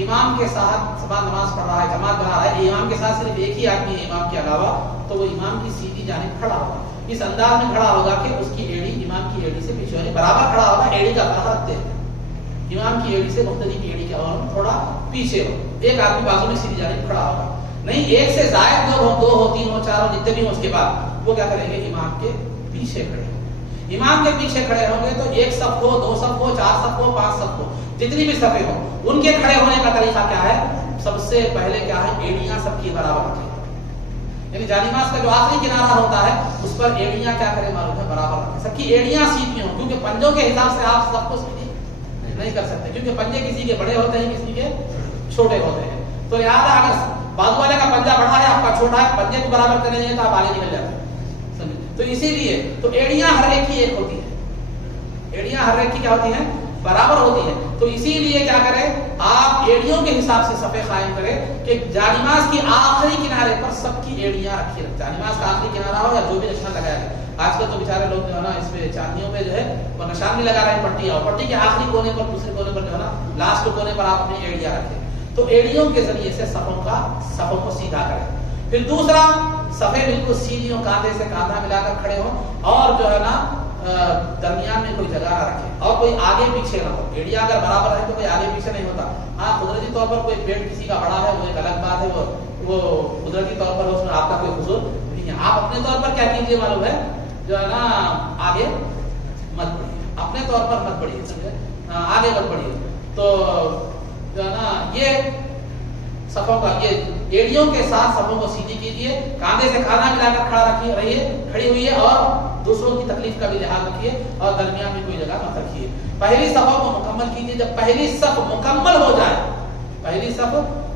امام کے ساتھ نماز پڑھ رہا ہے، جماعت بنا رہا ہے، امام کے ساتھ صرف ایک ہی آدمی ہے امام کے علاوہ، تو وہ امام کی سیدھی جانب کھڑا ہوگا، اس انداز میں کھڑا ہوگا کہ اس کی ایڑی امام کی ایڑی سے پیچھے ہونے برابر کھڑا ہوگا، ایڑی کا فرق رکھتے ہیں، امام کی ایڑی سے مختلف کی ایڑی کا اور تھوڑا پیچھے ہو، ایک آدمی بازو میں سیدھی جانب کھڑا ہوگا، نہیں ایک سے زائد دو ہو 3 ہو 4 ہو جتنے بھی ہو، اس کے بعد وہ کیا کریں گے، امام کے پیچھے کھڑے ہوں، امام کے پیچھے کھڑے ہوں گے تو 1 صف ہو 2 صف ہو 4 صف ہو 5 صف ہو جتنی بھی صفیں ہوں، ان کے کھڑے ہونے کا طریقہ کیا ہے، سب سے پہلے کیا ہے، ایڑیاں سب کی برابر رکھیں، یعنی جانماز کا جو آخری کنارہ ہوتا ہے اس پر ایڑیاں کیا کریں معلوم ہے برابر رکھیں، سب کی ایڑیاں سیدھی ہوں، کیونکہ پنجوں کے حساب سے آپ سب کو سیدھی نہیں کر سکتے، کیونکہ پنجے کسی کے بڑے ہوتے ہیں کسی کے چھوٹے ہوتے ہیں، تو لہٰذا اگر بازو والے کا پنجہ بڑا ہے آپ کا چھوٹا ہے، پنجے کو برابر کرنے جائیں تو آپ آگے نکل جاتے ہیں، سمجھے؟ تو اسی لیے تو ایڑیاں ہر ایک کی ایک ہوتی ہے، ایڑیاں ہر ایک کی کیا ہوتی ہیں، برابر ہوتی ہے، تو اسی لیے کیا کریں آپ ایڑیوں کے حساب سے صفیں قائم کریں کہ جانماز کی آخری کنارے پر سب کی ایڑیاں رکھی رکھیں، جانماز کا آخری کنارہ ہو یا جو بھی نشان لگایا ہے، آج کل تو بیچارے لوگ جو ہے نا اس پہ چاندیوں پہ جو ہے وہ نشان بھی لگا رہے ہیں، پٹی اور پٹی کے آخری کونے پر دوسرے کونے پر جو ہے نا لاسٹ کونے پر آپ اپنی ایڑیاں رکھیں، تو ایڑیوں کے ذریعے سے صفوں کو سیدھا کریں۔ پھر دوسرا صفیں بالکل سیدھی ہوں، کاندھے سے کاندھا ملا کر کھڑے ہوں اور جو ہے نا درمیان میں کوئی جگہ نہ رکھے اور کوئی آگے پیچھے نہ ہو، ایڑیاں اگر برابر ہے تو کوئی آگے پیچھے نہیں ہوتا، ہاں قدرتی طور پر کوئی پیٹ کسی کا بڑا ہے وہ ایک الگ بات ہے، وہ قدرتی طور پر اس میں آپ کا کوئی قصور نہیں ہے، آپ اپنے طور پر کیا کیجیے معلوم ہے جو ہے نا آگے مت بڑھیے، اپنے طور پر مت بڑھیے، سمجھے، آگے مت بڑھیے، تو جو ہے نا یہ صفوں کا یہ ایڑیوں کے ساتھ صفوں کو سیدھی کیجیے، کاندھے سے کاندھا ملا کر کھڑا رکھیے، کھڑی ہوئی ہے اور دوسروں کی تکلیف کا بھی لحاظ رکھیے اور درمیان میں کوئی جگہ مت رکھیے۔ پہلی صفوں کو مکمل کیجیے، جب پہلی صف مکمل ہو جائے، پہلی صف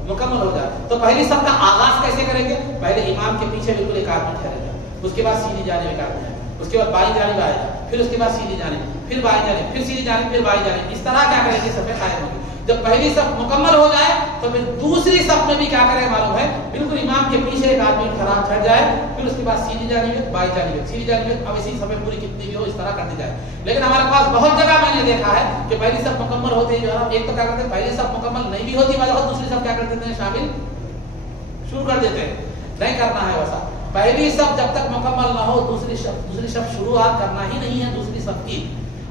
مکمل ہو جائے تو پہلی صف کا آغاز کیسے کریں گے، پہلے امام کے پیچھے بالکل ایک آدمی ٹھہرے گا، اس کے بعد سیدھی جانب ایک آدمی آئے، اس کے بعد بائیں جانب آئے گا، پھر اس کے بعد سیدھی جانب، پھر بائیں جانب، پھر سیدھی جانب، پھر بائیں جانب، اس طرح کیا کریں گے صفیں قائم ہوگی۔ جب پہلی صف مکمل ہو جائے تو پھر دوسری صف میں بھی کیا کریں معلوم ہے، بالکل امام کے پیچھے ایک آدمی کھڑا ٹھہر جائے، پھر اس کے بعد سیدھی جانب بائیں جانب سیدھی جانب، اب اسی صفیں پوری کتنی بھی ہو اس طرح کرتی جائے۔ لیکن ہمارے پاس بہت جگہ میں نے دیکھا ہے کہ پہلی صف مکمل ہوتے ہی جو ہے ایک تو کیا کرتے ہیں، پہلی صف مکمل نہیں بھی ہوتی بعض دوسری صف کیا کرتے ہیں شامل شروع کر دیتے ہیں، نہیں کرنا ہے ویسا، پہلی صف جب تک مکمل نہ ہو دوسری صف شروعات کرنا ہی نہیں ہے دوسری صف کی۔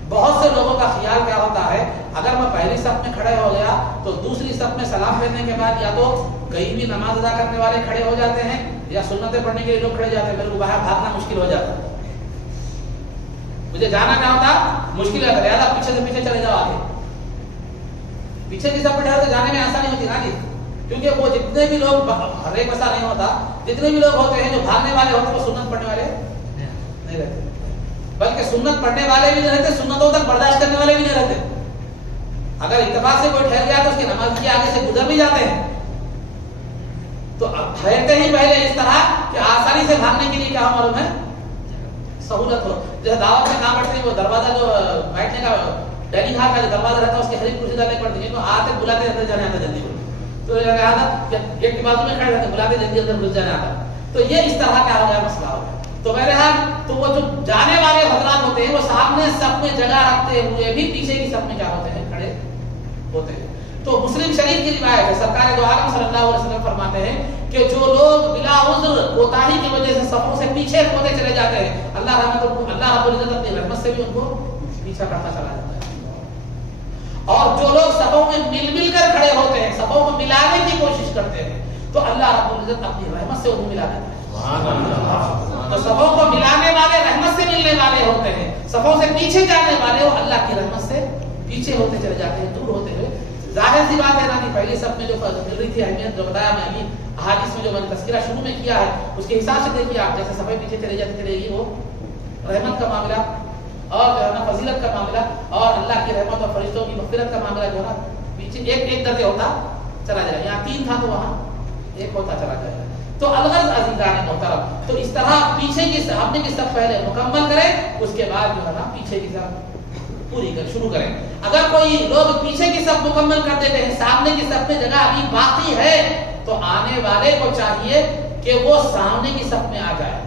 بہت سے لوگوں کا خیال کیا ہوتا ہے، اگر میں پہلی صف میں کھڑے ہو گیا تو دوسری صف میں سلام پھیرنے کے بعد یا تو کہیں بھی نماز ادا کرنے والے کھڑے ہو جاتے ہیں یا سنتیں پڑھنے کے لیے لوگ کھڑے جاتے ہیں، میرے کو باہر بھاگنا مشکل ہو جاتا ہے، مجھے جانا کیا ہوتا مشکل ہوتا ہے، لہٰذا پیچھے سے پیچھے چلے جاؤ آگے، پیچھے کی سب پہ جانے میں آسانی ہوتی نا جی، کیونکہ وہ جتنے بھی لوگ، ہر ایک ایسا نہیں ہوتا، جتنے بھی لوگ ہوتے ہیں جو بھاگنے والے ہوتے ہیں وہ سنت پڑھنے والے نہیں رہتے، بلکہ سنت پڑھنے والے بھی نہیں رہتے، سنتوں تک برداشت کرنے والے بھی نہیں رہتے، اگر اتفاق سے کوئی ٹھہر گیا تو اس کی نماز کے آگے سے گزر بھی جاتے ہیں، تو اب ٹھہرتے ہی پہلے اس طرح کہ آسانی سے بھاگنے کے لیے کیا معلوم ہے سہولت ہو، جیسے دعوت میں کہاں بیٹھتے ہیں وہ دروازہ جو بیٹھنے کا ڈائننگ ہال کا جو دروازہ رہتا ہے اس کی خرید کرسی ڈالنے پڑتی ہے، تو آتے بلاتے اندر جانے آتا جلدی تو گیٹ کے بازو میں کھڑے رہتے بلاتے جلدی اندر گھس جانے آتا، تو یہ اس طرح کیا ہو گیا مسئلہ ہو گیا، تو بہرحال تو وہ جو جانے والے حضرات ہوتے ہیں وہ سامنے صف میں جگہ رکھتے ہوئے بھی پیچھے کی صف میں کیا ہوتے ہیں کھڑے ہوتے ہیں، تو مسلم شریف کی روایت ہے، سرکار دو عالم صلی اللہ علیہ وسلم فرماتے ہیں کہ جو لوگ بلا عذر کوتاہی کی وجہ سے صفوں سے پیچھے ہوتے چلے جاتے ہیں، اللہ رب العزت اپنی رحمت سے بھی ان کو پیچھا کرتا چلا جاتا ہے، اور جو لوگ صفوں میں مل کر کھڑے ہوتے ہیں، صفوں کو ملانے کی کوشش کرتے ہیں، تو اللہ رب العزت اپنی رحمت سے انہیں ملا دیتا ہے، تو صفوں کو ملانے والے رحمت سے ملنے والے ہوتے ہیں، صفوں سے پیچھے جانے والے وہ اللہ کی رحمت سے پیچھے ہوتے چلے جاتے ہیں، دور ہوتے ہوئے، ظاہر سی بات ہے نا کہ پہلی صف میں جو مل رہی تھی اہمیت جو بتایا میں ابھی احادیث میں جو میں نے تذکرہ شروع میں کیا ہے اس کے حساب سے دیکھیے آپ، جیسے صفیں پیچھے چلے جاتے چلے گی وہ رحمت کا معاملہ اور جو ہے نا فضیلت کا معاملہ اور اللہ کی رحمت اور فرشتوں کی مغفرت کا معاملہ جو ہے نا پیچھے ایک درجے ہوتا چلا جائے، یہاں 3 تھا تو وہاں 1 ہوتا چلا جائے گا، تو الغرض عزیزان محترم، تو اس طرح پیچھے کی سامنے کی صف پہلے مکمل کریں، اس کے بعد جو ہے نا پیچھے کی صف پوری کر شروع کریں، اگر کوئی لوگ پیچھے کی صف مکمل کر دیتے ہیں، سامنے کی صف میں جگہ ابھی باقی ہے، تو آنے والے کو چاہیے کہ وہ سامنے کی صف میں آ جائے،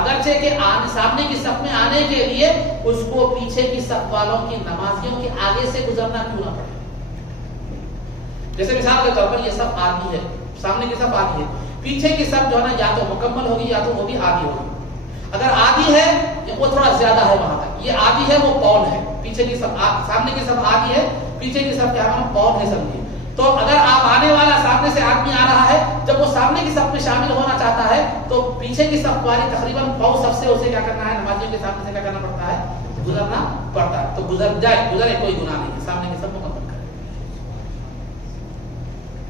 اگرچہ کہ سامنے کی صف میں آنے کے لیے اس کو پیچھے کی صف والوں کی نمازیوں کے آگے سے گزرنا کیوں نہ پڑے، جیسے مثال کے طور پر یہ صف آدھی ہے، سامنے کی صف آدھی ہے، پیچھے کی صف جو ہے نا یا تو مکمل ہوگی یا تو وہ بھی آدھی ہوگی، اگر آدھی ہے وہ تھوڑا زیادہ ہے وہاں تک، یہ آدھی ہے وہ پون ہے، پیچھے کی صف سامنے کی صف آدھی ہے، پیچھے کی صف کیا ہے پون ہے سمجھیے، تو اگر آپ آنے والا سامنے سے آدمی آ رہا ہے، جب وہ سامنے کی صف میں شامل ہونا چاہتا ہے تو پیچھے کی صف والی تقریباً پاؤں صف سے اسے کیا کرنا ہے، نمازیوں کے سامنے سے کیا کرنا پڑتا ہے، گزرنا پڑتا ہے، تو گزر جائے، گزرے کوئی گناہ نہیں ہے، سامنے کی صف مکمل کرے،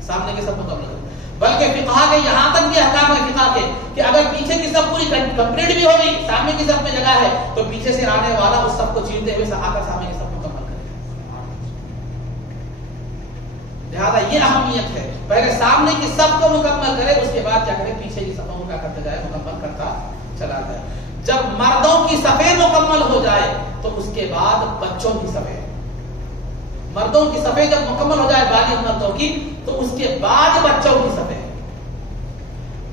سامنے کی صف مکمل کرے، بلکہ فقہ کے یہاں تک بھی احکام ہے فقہ کے کہ اگر پیچھے کی صف پوری کمپلیٹ بھی ہوگی، سامنے کی صف میں جگہ ہے، تو پیچھے سے آنے والا اس صف کو چیرتے ہوئے آ کر سامنے کی صف مکمل کرے، لہذا یہ اہمیت ہے، پہلے سامنے کی صف کو مکمل کرے، اس کے بعد کیا کرے، پیچھے کی صفوں کو کیا کرتا جائے، مکمل کرتا چلا جائے، جب مردوں کی صفیں مکمل ہو جائے تو اس کے بعد بچوں کی صفیں، مردوں کی صفیں جب مکمل ہو جائے بالغ مردوں کی، تو اس کے بعد بچوں کی صفیں،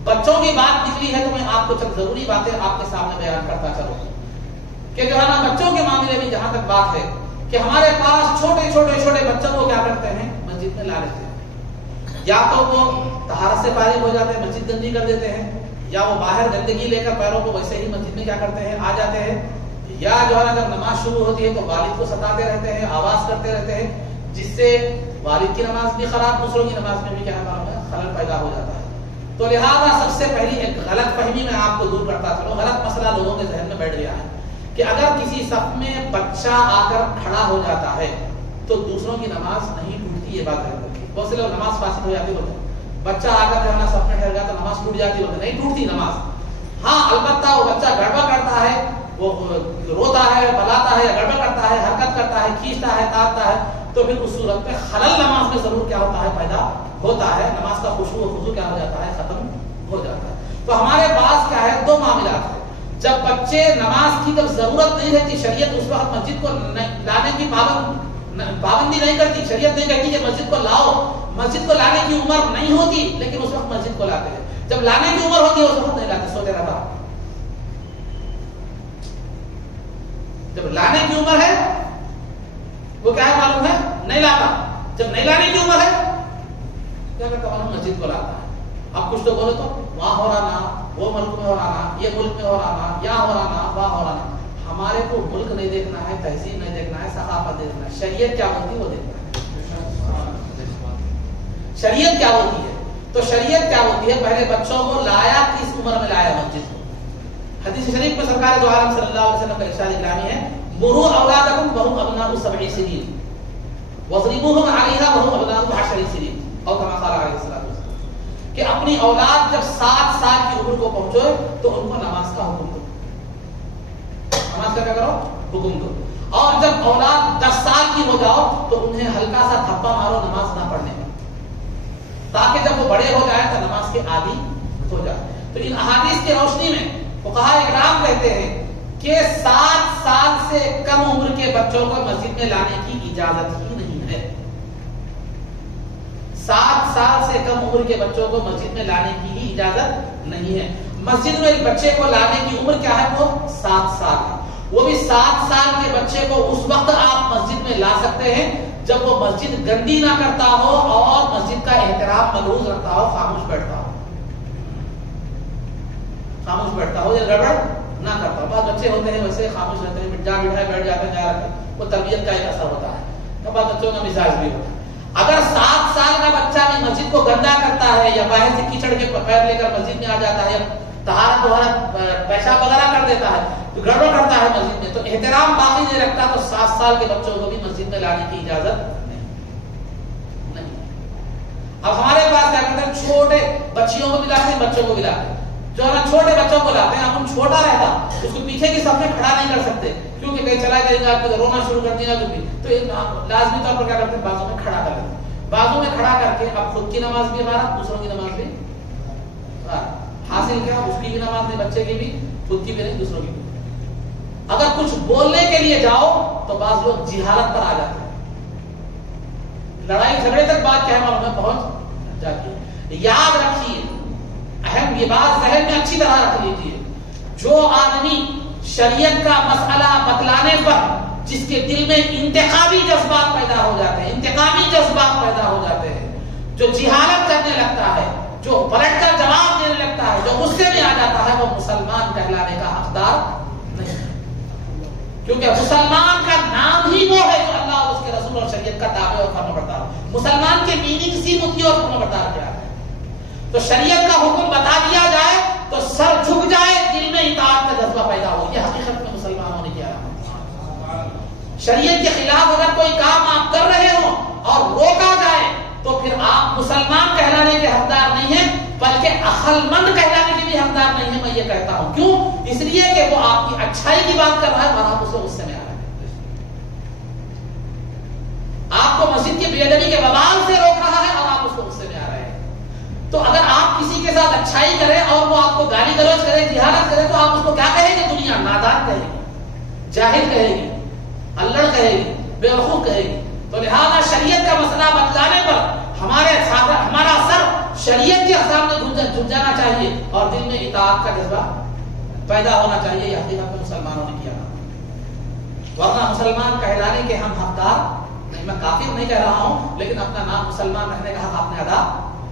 بچوں کی بات نکلی ہے تو میں آپ کو چند ضروری باتیں آپ کے سامنے بیان کرتا چلوں کہ جو ہے نا بچوں کے معاملے میں جہاں تک بات ہے کہ ہمارے پاس چھوٹے بچوں کو کیا کرتے ہیں، مسجد میں لا لیتے ہیں، یا تو وہ طہارت سے فارغ ہو جاتے ہیں مسجد گندی کر دیتے ہیں، یا وہ باہر گندگی لے کر پیروں کو ویسے ہی مسجد میں کیا کرتے ہیں، آ جاتے ہیں، یا جو ہے اگر نماز شروع ہوتی ہے تو والد کو ستاتے رہتے ہیں، آواز کرتے رہتے ہیں، جس سے والد کی نماز بھی خراب، دوسروں کی نماز میں بھی کیا خلل پیدا ہو جاتا ہے، تو لہذا سب سے پہلی ایک غلط فہمی میں آپ کو دور کرتا چلوں، غلط مسئلہ لوگوں کے ذہن میں بیٹھ گیا ہے کہ اگر کسی صف میں بچہ آ کر کھڑا ہو جاتا ہے تو دوسروں کی نماز نہیں ٹوٹتی، یہ بات ہے، بہت سے لوگ نماز فاسد ہو جاتی بولتے بچہ آ کر جانا صف میں ٹھہر گیا تو نماز ٹوٹ جاتی، بولتے نہیں ٹوٹتی نماز، ہاں البتہ وہ بچہ گڑبڑ کرتا ہے، وہ روتا ہے، بلاتا ہے، گڑبڑ کرتا ہے، حرکت کرتا ہے، کھینچتا ہے، تاپتا ہے، تو پھر اس صورت میں خلل نماز میں ضرور کیا ہوتا ہے، پیدا ہوتا ہے، نماز کا خشوع و خضوع کیا ہو جاتا ہے، ختم ہو جاتا ہے، تو ہمارے پاس کیا ہے، 2 معاملات ہیں، جب بچے نماز کی جب ضرورت نہیں رہتی، شریعت اس وقت مسجد کو لانے کی پابندی نہیں کرتی، شریعت نہیں کہتی کہ مسجد کو لاؤ، مسجد کو لانے کی عمر نہیں ہوتی لیکن اس وقت مسجد کو لاتے ہیں، جب لانے کی عمر ہوتی ہے اس وقت نہیں لاتے، سوتے رہتا، جب لانے کی عمر ہے وہ کیا ہے معلوم ہے، نہیں لاتا، جب نہیں لانے کی عمر ہے کیا کرتا ہے، مسجد کو لاتا ہے، اب کچھ تو بولے تو وہاں ہو رہا نا، وہ ملک میں ہو رہا نا، یہ ملک میں ہو رہا نا، یہاں ہو رہا نا، وہاں ہو رہا نا، ہمارے کو ملک نہیں دیکھنا ہے، تہذیب نہیں دیکھنا ہے، ثقافت دیکھنا ہے، شریعت کیا ہوتی ہے وہ دیکھنا ہے، شریعت کیا ہوتی ہے، تو شریعت کیا ہوتی ہے؟ پہلے بچوں کو لایا، کس عمر میں لایا مسجد کو؟ حدیث شریف میں سرکار دو عالم صلی اللہ علیہ وسلم کا ارشاد گرامی ہے، مروا اولادکم وهم ابناء 7 سنین واضربوهم علیہا وهم ابناء 10 سنین، اور کما قال علیہ الصلوۃ والسلام کہ اپنی اولاد جب 7 سال کی عمر کو پہنچے تو ان کو نماز کا حکم دو، نماز کا کیا کرو؟ حکم دو، اور جب اولاد 10 سال کی ہو جاؤ تو انہیں ہلکا سا تھپا مارو نماز نہ پڑھنے میں، تاکہ جب وہ بڑے ہو جائیں تو نماز کے عادی ہو جائے۔ تو ان احادیث کی روشنی میں فقہاء اکرام کہتے ہیں کہ 7 سال سے کم عمر کے بچوں کو مسجد میں لانے کی اجازت ہی نہیں ہے۔ 7 سال سے کم عمر کے بچوں کو مسجد میں لانے کی ہی اجازت نہیں ہے۔ مسجد میں ایک بچے کو لانے کی عمر کیا ہے؟ وہ 7 سال ہے۔ وہ بھی 7 سال کے بچے کو اس وقت آپ مسجد میں لا سکتے ہیں جب وہ مسجد گندی نہ کرتا ہو اور مسجد کا احترام ملحوظ رکھتا ہو، خاموش بیٹھتا ہو، خاموش بیٹھتا ہو یا گڑبڑ نہ کرتا ہو۔ بعض بچے ہوتے ہیں ویسے خاموش رہتے ہیں، بٹھائے بیٹھ جاتے ہیں، جا رہتے ہیں، وہ تربیت کا ایک اثر ہوتا ہے، تو بعض بچوں کا مزاج بھی ہوتا ہے۔ اگر 7 سال کا بچہ بھی مسجد کو گندا کرتا ہے یا باہر سے کیچڑ کے پیر لے کر مسجد میں آ جاتا ہے یا طہارت پیشاب وغیرہ کر دیتا ہے تو گڑبڑ کرتا ہے مسجد میں، تو احترام باقی نہیں رکھتا، تو 7 سال کے بچوں کو بھی مسجد میں لانے کی اجازت نہیں۔ اب ہمارے پاس کیا کرتے ہیں؟ چھوٹے بچیوں کو بھی لاتے ہیں، بچوں کو بھی لاتے ہیں۔ جو ہے چھوٹے بچوں کو لاتے ہیں، ہم چھوٹا رہتا اس کو پیچھے کی صف میں کھڑا نہیں کر سکتے کیونکہ کہیں چلا جائے گا، آپ کو رونا شروع کر دیا کچھ بھی، تو لازمی طور پر کیا کرتے ہیں؟ بازو میں کھڑا کر لیتے ہیں، بازو میں کھڑا کر کے اب خود کی نماز بھی ہمارا، دوسروں کی نماز بھی حاصل کیا، اس کی بھی نماز نہیں، بچے کی بھی، خود کی بھی نہیں، دوسروں کی بھی۔ اگر کچھ بولنے کے لیے جاؤ تو بعض لوگ جہالت پر آ جاتے ہیں، لڑائی جھگڑے تک بات کیا ہے معلوم ہے پہنچ جاتی ہے۔ یاد رکھیے، اہم یہ بات ذہن میں اچھی طرح رکھ لیجیے، جو آدمی شریعت کا مسئلہ بتلانے پر جس کے دل میں انتقامی جذبات پیدا ہو جاتے ہیں، انتقامی جذبات پیدا ہو جاتے ہیں، جو جہالت کرنے لگتا ہے، جو پلٹ کر جواب دینے لگتا ہے، جو غصے میں آ جاتا ہے، وہ مسلمان کہلانے کا حقدار نہیں ہے، کیونکہ مسلمان کا نام ہی وہ ہے جو اللہ اور اس کے رسول اور شریعت کا تابع اور فرمانبردار ہو۔ مسلمان کے میننگ سی ہوتی ہے اور فرمانبردار کیا ہے؟ تو شریعت کا حکم بتا دیا جائے تو سر جھک جائے، دل میں اطاعت کا جذبہ پیدا ہو، یہ حقیقت میں مسلمان ہونے کی علامت ہے۔ شریعت کے خلاف اگر کوئی کام آپ کر رہے ہو اور روکا جائے تو پھر آپ مسلمان کہلانے کے حقدار نہیں ہیں، بلکہ عقل مند کہلانے کے بھی حقدار نہیں ہے، میں یہ کہتا ہوں۔ کیوں؟ اس لیے کہ وہ آپ کی اچھائی کی بات کر رہا ہے اور آپ اسے غصے میں آ رہے ہیں، آپ کو مسجد کی بے ادبی کے بوال سے روک رہا ہے اور آپ اس کو غصے میں آ رہے ہیں۔ تو اگر آپ کسی کے ساتھ اچھائی کریں اور وہ آپ کو گالی گلوچ کرے، جہالت کرے، تو آپ اس کو کیا کہیں گے؟ دنیا نادان کہے گی، جاہل کہے گی، الڑ کہے گی، بے وقوف کہے گی۔ تو لہذا شریعت کا مسئلہ بتلانے پر ہمارا سر شریعت کے سامنے جھک جانا چاہیے اور دل میں اطاعت کا جذبہ پیدا ہونا چاہیے، یہ حقیقت میں مسلمانوں نے کیا، ورنہ مسلمان کہلانے کے ہم حقدار نہیں۔ میں کافر نہیں کہہ رہا ہوں، لیکن اپنا نام مسلمان رکھنے کا حق آپ نے ادا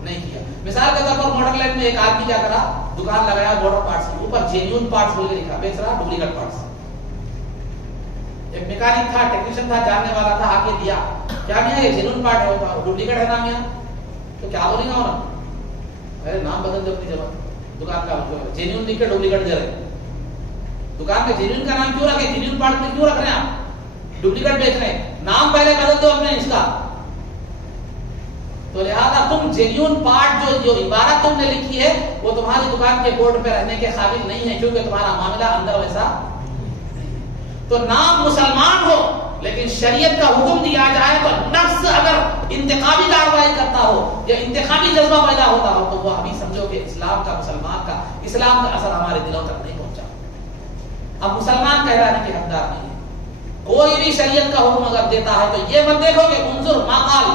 نہیں کیا۔ مثال کے طور پر ماڈر لینڈ میں ایک آدمی کیا کرا، دکان لگایا بورڈر پارٹس کی، اوپر جینیون پارٹس بول کے لکھا، بیچ رہا ڈپلیکیٹ پارٹس۔ ایک میکینک تھا، ٹیکنیشین تھا، جاننے والا تھا، آ کے دیا، کیا نہیں ہے یہ جینیون پارٹ ہے، ڈپلیکیٹ ہے نام یہاں، تو کیا بولے گا ہونا؟ ارے نام بدل دو اپنی جگہ، دکان کا جینیون لکھ کے ڈپلیکیٹ دے رہے، دکان کے جینیون کا نام کیوں رکھے؟ جینیون پارٹ میں کیوں رکھ رہے ہیں آپ؟ ڈپلیکیٹ بیچ رہے ہیں، نام پہلے بدل دو اپنے اس کا۔ تو لہذا تم جینیون پارٹ جو عبارت تم نے لکھی ہے وہ تمہاری دکان کے بورڈ پہ رہنے کے قابل نہیں ہے، کیونکہ تمہارا معاملہ اندر ویسا نہیں ہے۔ تو نام مسلمان ہو لیکن شریعت کا حکم دیا جائے تو نفس اگر انتقامی کارروائی کرتا ہو یا انتقامی جذبہ پیدا ہوتا ہو تو وہ ابھی سمجھو کہ اسلام کا، مسلمان کا، اسلام کا اثر ہمارے دلوں تک نہیں پہنچا، اب مسلمان کہلانے کے حقدار نہیں ہے۔ کوئی بھی شریعت کا حکم اگر دیتا ہے تو یہ مت دیکھو کہ انظر ما قال،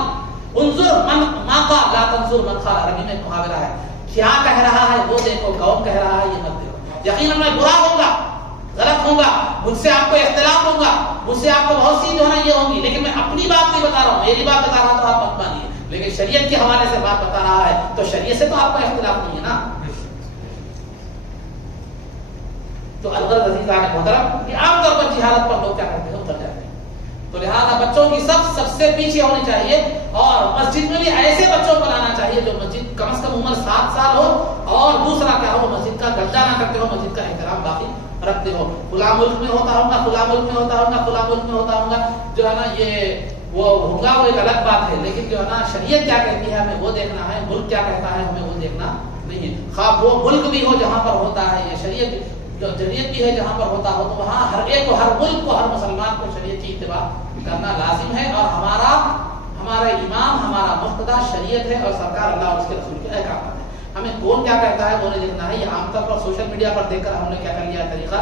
انظر من ما قال لا تنظر من قال، عربی میں محاورہ ہے، کیا کہہ رہا ہے وہ دیکھو، کون کہہ رہا ہے یہ مت دیکھو۔ یقیناً میں برا ہوں گا، غلط ہوں گا، مجھ سے آپ کو اختلاف ہوگا، مجھ سے آپ کو بہت سی جو ہے یہ ہوں گی، لیکن میں اپنی بات نہیں بتا رہا ہوں، میری بات بتا رہا ہوں تو آپ مت مانیے، لیکن شریعت کے حوالے سے بات بتا رہا ہے تو شریعت سے تو آپ کا اختلاف نہیں ہے نا۔ تو الغرض عزیزان محترم، یہ عام طور پر جہالت پر لوگ کیا کرتے ہیں، اتر جاتے ہیں۔ تو لہذا بچوں کی سب سے پیچھے ہونی چاہیے اور مسجد میں بھی ایسے بچوں کو لانا چاہیے جو مسجد کم از کم عمر 7 سال ہو، اور دوسرا کیا ہو مسجد کا گردہ نہ کرتے ہو، مسجد کا احترام باقی رکھتے ہو. فلاں ملک میں ہوتا ہوگا، فلاں ملک میں ہوتا ہوگا، فلاں ملک میں ہوتا ہوگا، جو ہے نا یہ وہ ہوگا، وہ ایک الگ بات ہے. لیکن جو ہے نا شریعت کیا کہتی ہے ہمیں وہ دیکھنا ہے، ملک کیا کہتا ہے ہمیں وہ دیکھنا نہیں ہے. خواہ وہ ملک بھی ہو جہاں پر ہوتا ہے یہ شریعت بھی ہے جہاں پر ہوتا ہو، تو وہاں ہر ایک کو، ہر ملک کو، ہر مسلمان کو شریعت کی اتباع کرنا لازم ہے. اور ہمارا امام، ہمارا مقتدی شریعت ہے اور سرکار اللہ اور اس کے رسول کے احکامات ہیں. ہمیں کون کیا کہتا ہے وہ نہیں دیکھنا ہے. یہ عام طور پر سوشل میڈیا پر دیکھ کر ہم نے کیا کر لیا طریقہ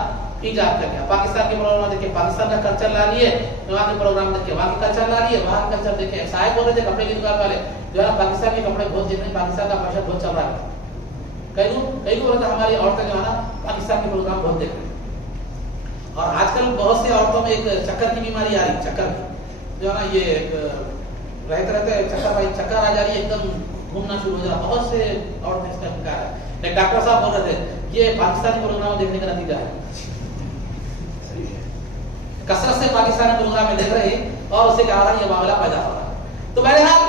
ایجاد کر لیا. پاکستان کے پروگرام دیکھ کے پاکستان کا کلچر لا لیے، وہاں کے پروگرام دیکھ کے وہاں کے کلچر لا لیے، وہاں کا کلچر دیکھ کے صاحب بول رہے تھے کپڑے کی دکان والے جو ہے پاکستان کے کپڑے بہت دیکھ رہے ہیں، پاکستان کا فیشن بہت چل رہا ہے. کئی بول رہے تھے ہماری عورتیں جو ہے نا پاکستان کے پروگرام بہت دیکھ رہے ہیں. اور آج کل بہت سی عورتوں میں ایک چکر کی بیماری آ رہی ہے، چکر جو ہے نا یہ رہتے چکر آ جا رہی ہے، ایک دم گھومنا شروع ہو جا رہا. بہت سے عورتیں اس کا شکار ہے. ایک ڈاکٹر صاحب بول رہے تھے یہ پاکستانی پروگرام دیکھنے کا نتیجہ ہے. کثرت سے پاکستانی پروگرام میں دیکھ رہے ہیں اور اس سے کیا ہو رہا ہے، یہ معاملہ پیدا ہو رہا ہے. تو بہرحال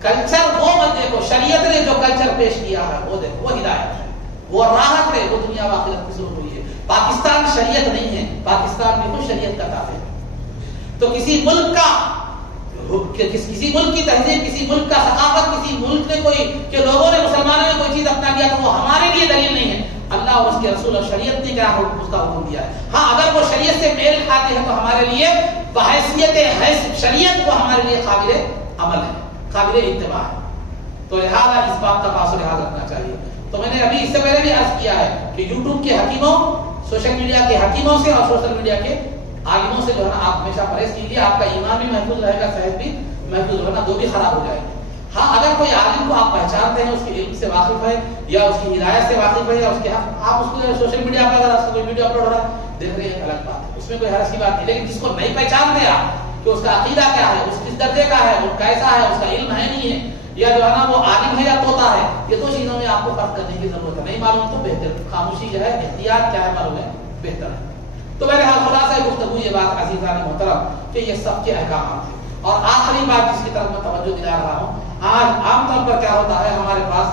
کلچر وہ مت دیکھو، شریعت نے جو کلچر پیش کیا ہے وہ دیکھو، وہ ہدایت ہے، وہ راحت ہے، وہ دنیا و آخرت کی ضرور ہوئی ہے. پاکستان شریعت نہیں ہے، پاکستان بھی خود شریعت کا تابع ہے. تو کسی ملک کی تہذیب، کسی ملک کا ثقافت، کسی ملک نے کوئی کہ لوگوں نے مسلمانوں نے کوئی چیز اپنا لیا تو وہ ہمارے لیے دلیل نہیں ہے. اللہ اور اس کے رسول اور شریعت نے کیا اس کا حکم دیا ہے. ہاں اگر وہ شریعت سے میل کھاتے ہیں تو ہمارے لیے بحیثیت شریعت کو ہمارے لیے قابل عمل ہے، قابل اتباع ہے. تو لہٰذا اس بات کا خاص لحاظ رکھنا چاہیے. تو میں نے ابھی اس سے پہلے بھی عرض کیا ہے کہ یوٹیوب کے حکیموں، سوشل میڈیا کے حکیموں سے اور سوشل میڈیا کے عالموں سے جو ہے نا آپ ہمیشہ پرہیز کیجیے. آپ کا ایمان بھی محفوظ رہے گا، صحت بھی محفوظ رہے گا، دو بھی خراب ہو جائے گی. ہاں اگر کوئی عالم کو آپ پہچانتے ہیں، اس کے علم سے واقف ہے یا اس کی ہدایت سے واقف ہے یا اس کے آپ اس کو سوشل میڈیا پر اگر کوئی ویڈیو اپلوڈ ہو رہا ہے دیکھ رہے ہیں، ایک الگ بات ہے، اس میں کوئی حرج کی بات نہیں. لیکن جس کو نہیں پہچانتے آپ کہ اس کا عقیدہ کیا ہے، اس کس درجے کا ہے، وہ کیسا ہے، اس کا علم ہے نہیں ہے، یا جو ہے نا وہ عالم ہے یا طوطا ہے، یہ دو چیزوں میں آپ کو فرق کرنے کی ضرورت ہے. نہیں معلوم تو بہتر خاموشی جو ہے، احتیاط کیا ہے معلوم ہے بہتر ہے. تو بہرحال خلاصہ گفتگو یہ بات عزیزان محترم کہ یہ سب کے احکامات ہیں. اور آخری بات جس کی طرف میں توجہ دلا رہا ہوں، آج عام طور پر کیا ہوتا ہے، ہمارے پاس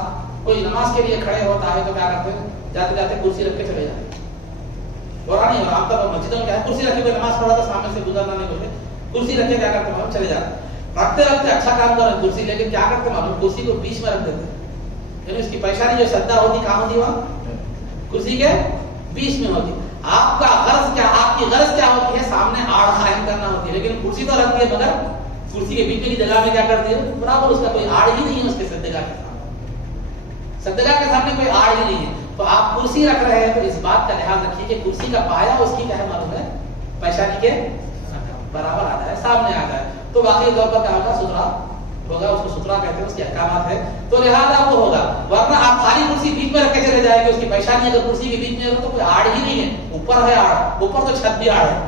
کوئی نماز کے لیے کھڑے ہوتا ہے تو کیا کرتے ہیں، جاتے جاتے کرسی رکھ کے چلے جاتے ہیں. قرآن نہیں، عام طور پر مسجدوں میں کیا ہے، کرسی رکھے ہوئے نماز پڑھا تھا، سامنے سے گزرنا نہیں بولے، کرسی رکھے کیا کرتے ہیں چلے جاتے ہیں. رکھتے رکھتے اچھا کام کر رہے ہیں کرسی، لیکن کیا کرتے ہیں کرسی کو بیچ میں رکھ دیتے ہیں. یعنی اس کی پریشانی جو سجدہ ہوتی کہاں ہوتی، وہاں کرسی کے بیچ میں ہوتی. آپ کا غرض کیا، آپ کی غرض کیا ہوتی ہے، سامنے آڑ قائم کرنا ہوتی ہے، لیکن کرسی تو رکھ دی ہے مگر کرسی کے بیچ میں کی جگہ میں کیا کر دیا برابر اس کا کوئی آڑ ہی نہیں ہے، اس کے سجدگاہ کے سامنے، سجدگاہ کے سامنے کوئی آڑ ہی نہیں ہے. تو آپ کرسی رکھ رہے ہیں تو اس بات کا لحاظ رکھیے کہ کرسی کا پایا اس کی کیا ہے معلوم ہے، پیشانی کے برابر آ جائے، سامنے آ جائے، تو واقعی طور پر کیا ہوگا، ستھرا ہوگا. اس کو ستھرا کہتے ہیں، اس کے احکامات ہیں، تو لہٰذا وہ ہوگا. ورنہ آپ خالی کرسی بیچ میں رکھ کے چلے جائیں گے، اس کی پیشانی اگر کرسی کے بیچ میں ہو تو کوئی آڑ ہی نہیں ہے. اوپر ہے آڑ، اوپر تو چھت بھی آڑ ہے،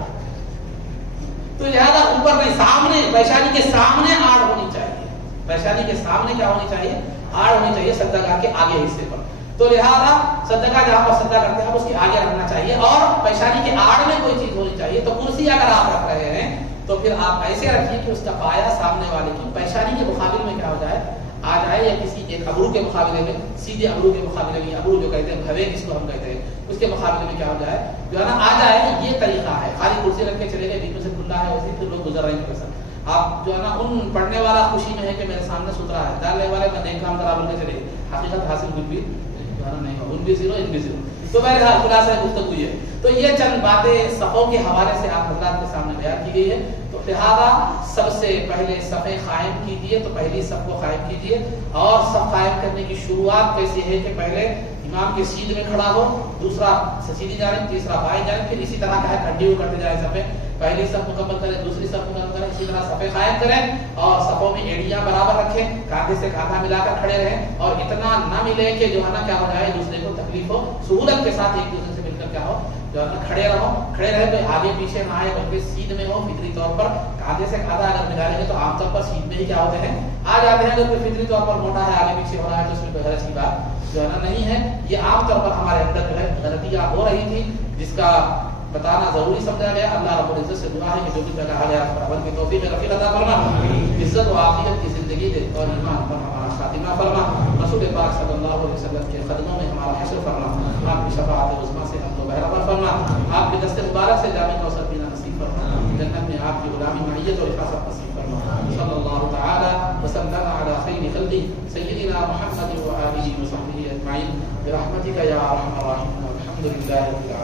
تو لہٰذا اوپر نہیں، سامنے پیشانی کے سامنے آڑ ہونی چاہیے. پیشانی کے سامنے کیا ہونی چاہیے، آڑ ہونی چاہیے سجدہ کے آگے حصے پر. تو لہٰذا سجدہ جہاں پر سجدہ کرتے ہیں اس کے آگے رکھنا چاہیے اور پیشانی کے آڑ میں کوئی چیز ہونی چاہیے. تو کرسی اگر آپ رکھ رہے ہیں تو پھر آپ ایسے رکھیے کہ اس کا پایا سامنے والے کی پیشانی کے مقابل میں کیا ہو جائے، آ جائے، یا کسی ایک ابرو کے مقابلے میں، سیدھے ابرو کے مقابلے میں، ابرو جو کہتے ہیں بھوے جس کو ہم کہتے ہیں، اس کے مقابلے میں کیا ہو جائے، جو ہے نا آ جائے. یہ طریقہ ہے. خالی کرسی رکھ کے چلے گئے، بیچ میں سے کھلا ہے، ویسے پھر لوگ گزر رہے ہیں کیسا. آپ جو ہے نا ان پڑھنے والا خوشی میں ہے کہ میرے سامنے ستھرا ہے، ڈالنے والے میں دیکھ کام کرا بول کے چلے گئے، حقیقت حاصل کچھ بھی نہیں ہو، ان بھی زیرو ان بھی زیرو. تو بہرحال خلاصہ گفتگو یہ. تو یہ چند باتیں صفوں کے حوالے سے آپ حضرات کے سامنے بیان کی گئی ہے. تو لہٰذا سب سے پہلے صفیں قائم کیجیے، تو پہلی صف کو قائم کیجیے. اور صف قائم کرنے کی شروعات کیسے ہے کہ پہلے امام کے سیدھ میں کھڑا ہو، دوسرا سیدھی جانب، تیسرا بائیں جانب، پھر اسی طرح کا ہے کنٹینیو کرتے جائیں صفیں. پہلی صف مکمل کریں، دوسری صف مکمل کریں، اسی طرح صفیں قائم کریں اور صفوں میں ایڑیاں برابر رکھیں، کاندھے سے کاندھا ملا کر کھڑے رہیں اور اتنا نہ ملے کہ جو ہے نا کیا ہو جائے دوسرے کو تکلیف ہو. سہولت کے ساتھ ایک دوسرے سے مل کر کیا ہو، جو ہے نا کھڑے رہو. کھڑے رہے تو آگے پیچھے نہ آئے بلکہ سیدھ میں ہو. فطری طور پر کاندھے سے کاندھا اگر ملائیں گے تو عام طور پر سیدھ میں ہی کیا ہوتے ہیں، آ جاتے ہیں. اگر کوئی فطری طور پر موٹا ہے، آگے پیچھے ہو رہا ہے تو اس میں کوئی حرج کی بات جو ہے نا نہیں ہے. یہ عام طور پر ہمارے اندر جو ہے غلطیاں ہو رہی تھی، جس کا بتانا ضروری سمجھا گیا. اللہ رب العزت سے دعا ہے کہ جو کچھ میں کہا گیا اس پر عمل کی توفیق رفیق عطا فرما, عزت و عافیت کی زندگی دے اور ایمان پر ہمارا خاتمہ فرما. رسول پاک صلی اللہ علیہ وسلم کے قدموں میں ہمارا حشر فرما. آپ کی شفاعت عظمیٰ سے ہم کو بہرہ فرما. آپ کے دست مبارک سے جامع کوثر پینا نصیب فرما. جنت میں آپ کی غلامی معیت اور حفاظت نصیب فرما. صلی اللہ تعالی وسلم علی خیر خلقہ سیدنا محمد و آلہ و صحبہ اجمعین برحمتک یا ارحم الراحمین. الحمد للہ رب العالمین.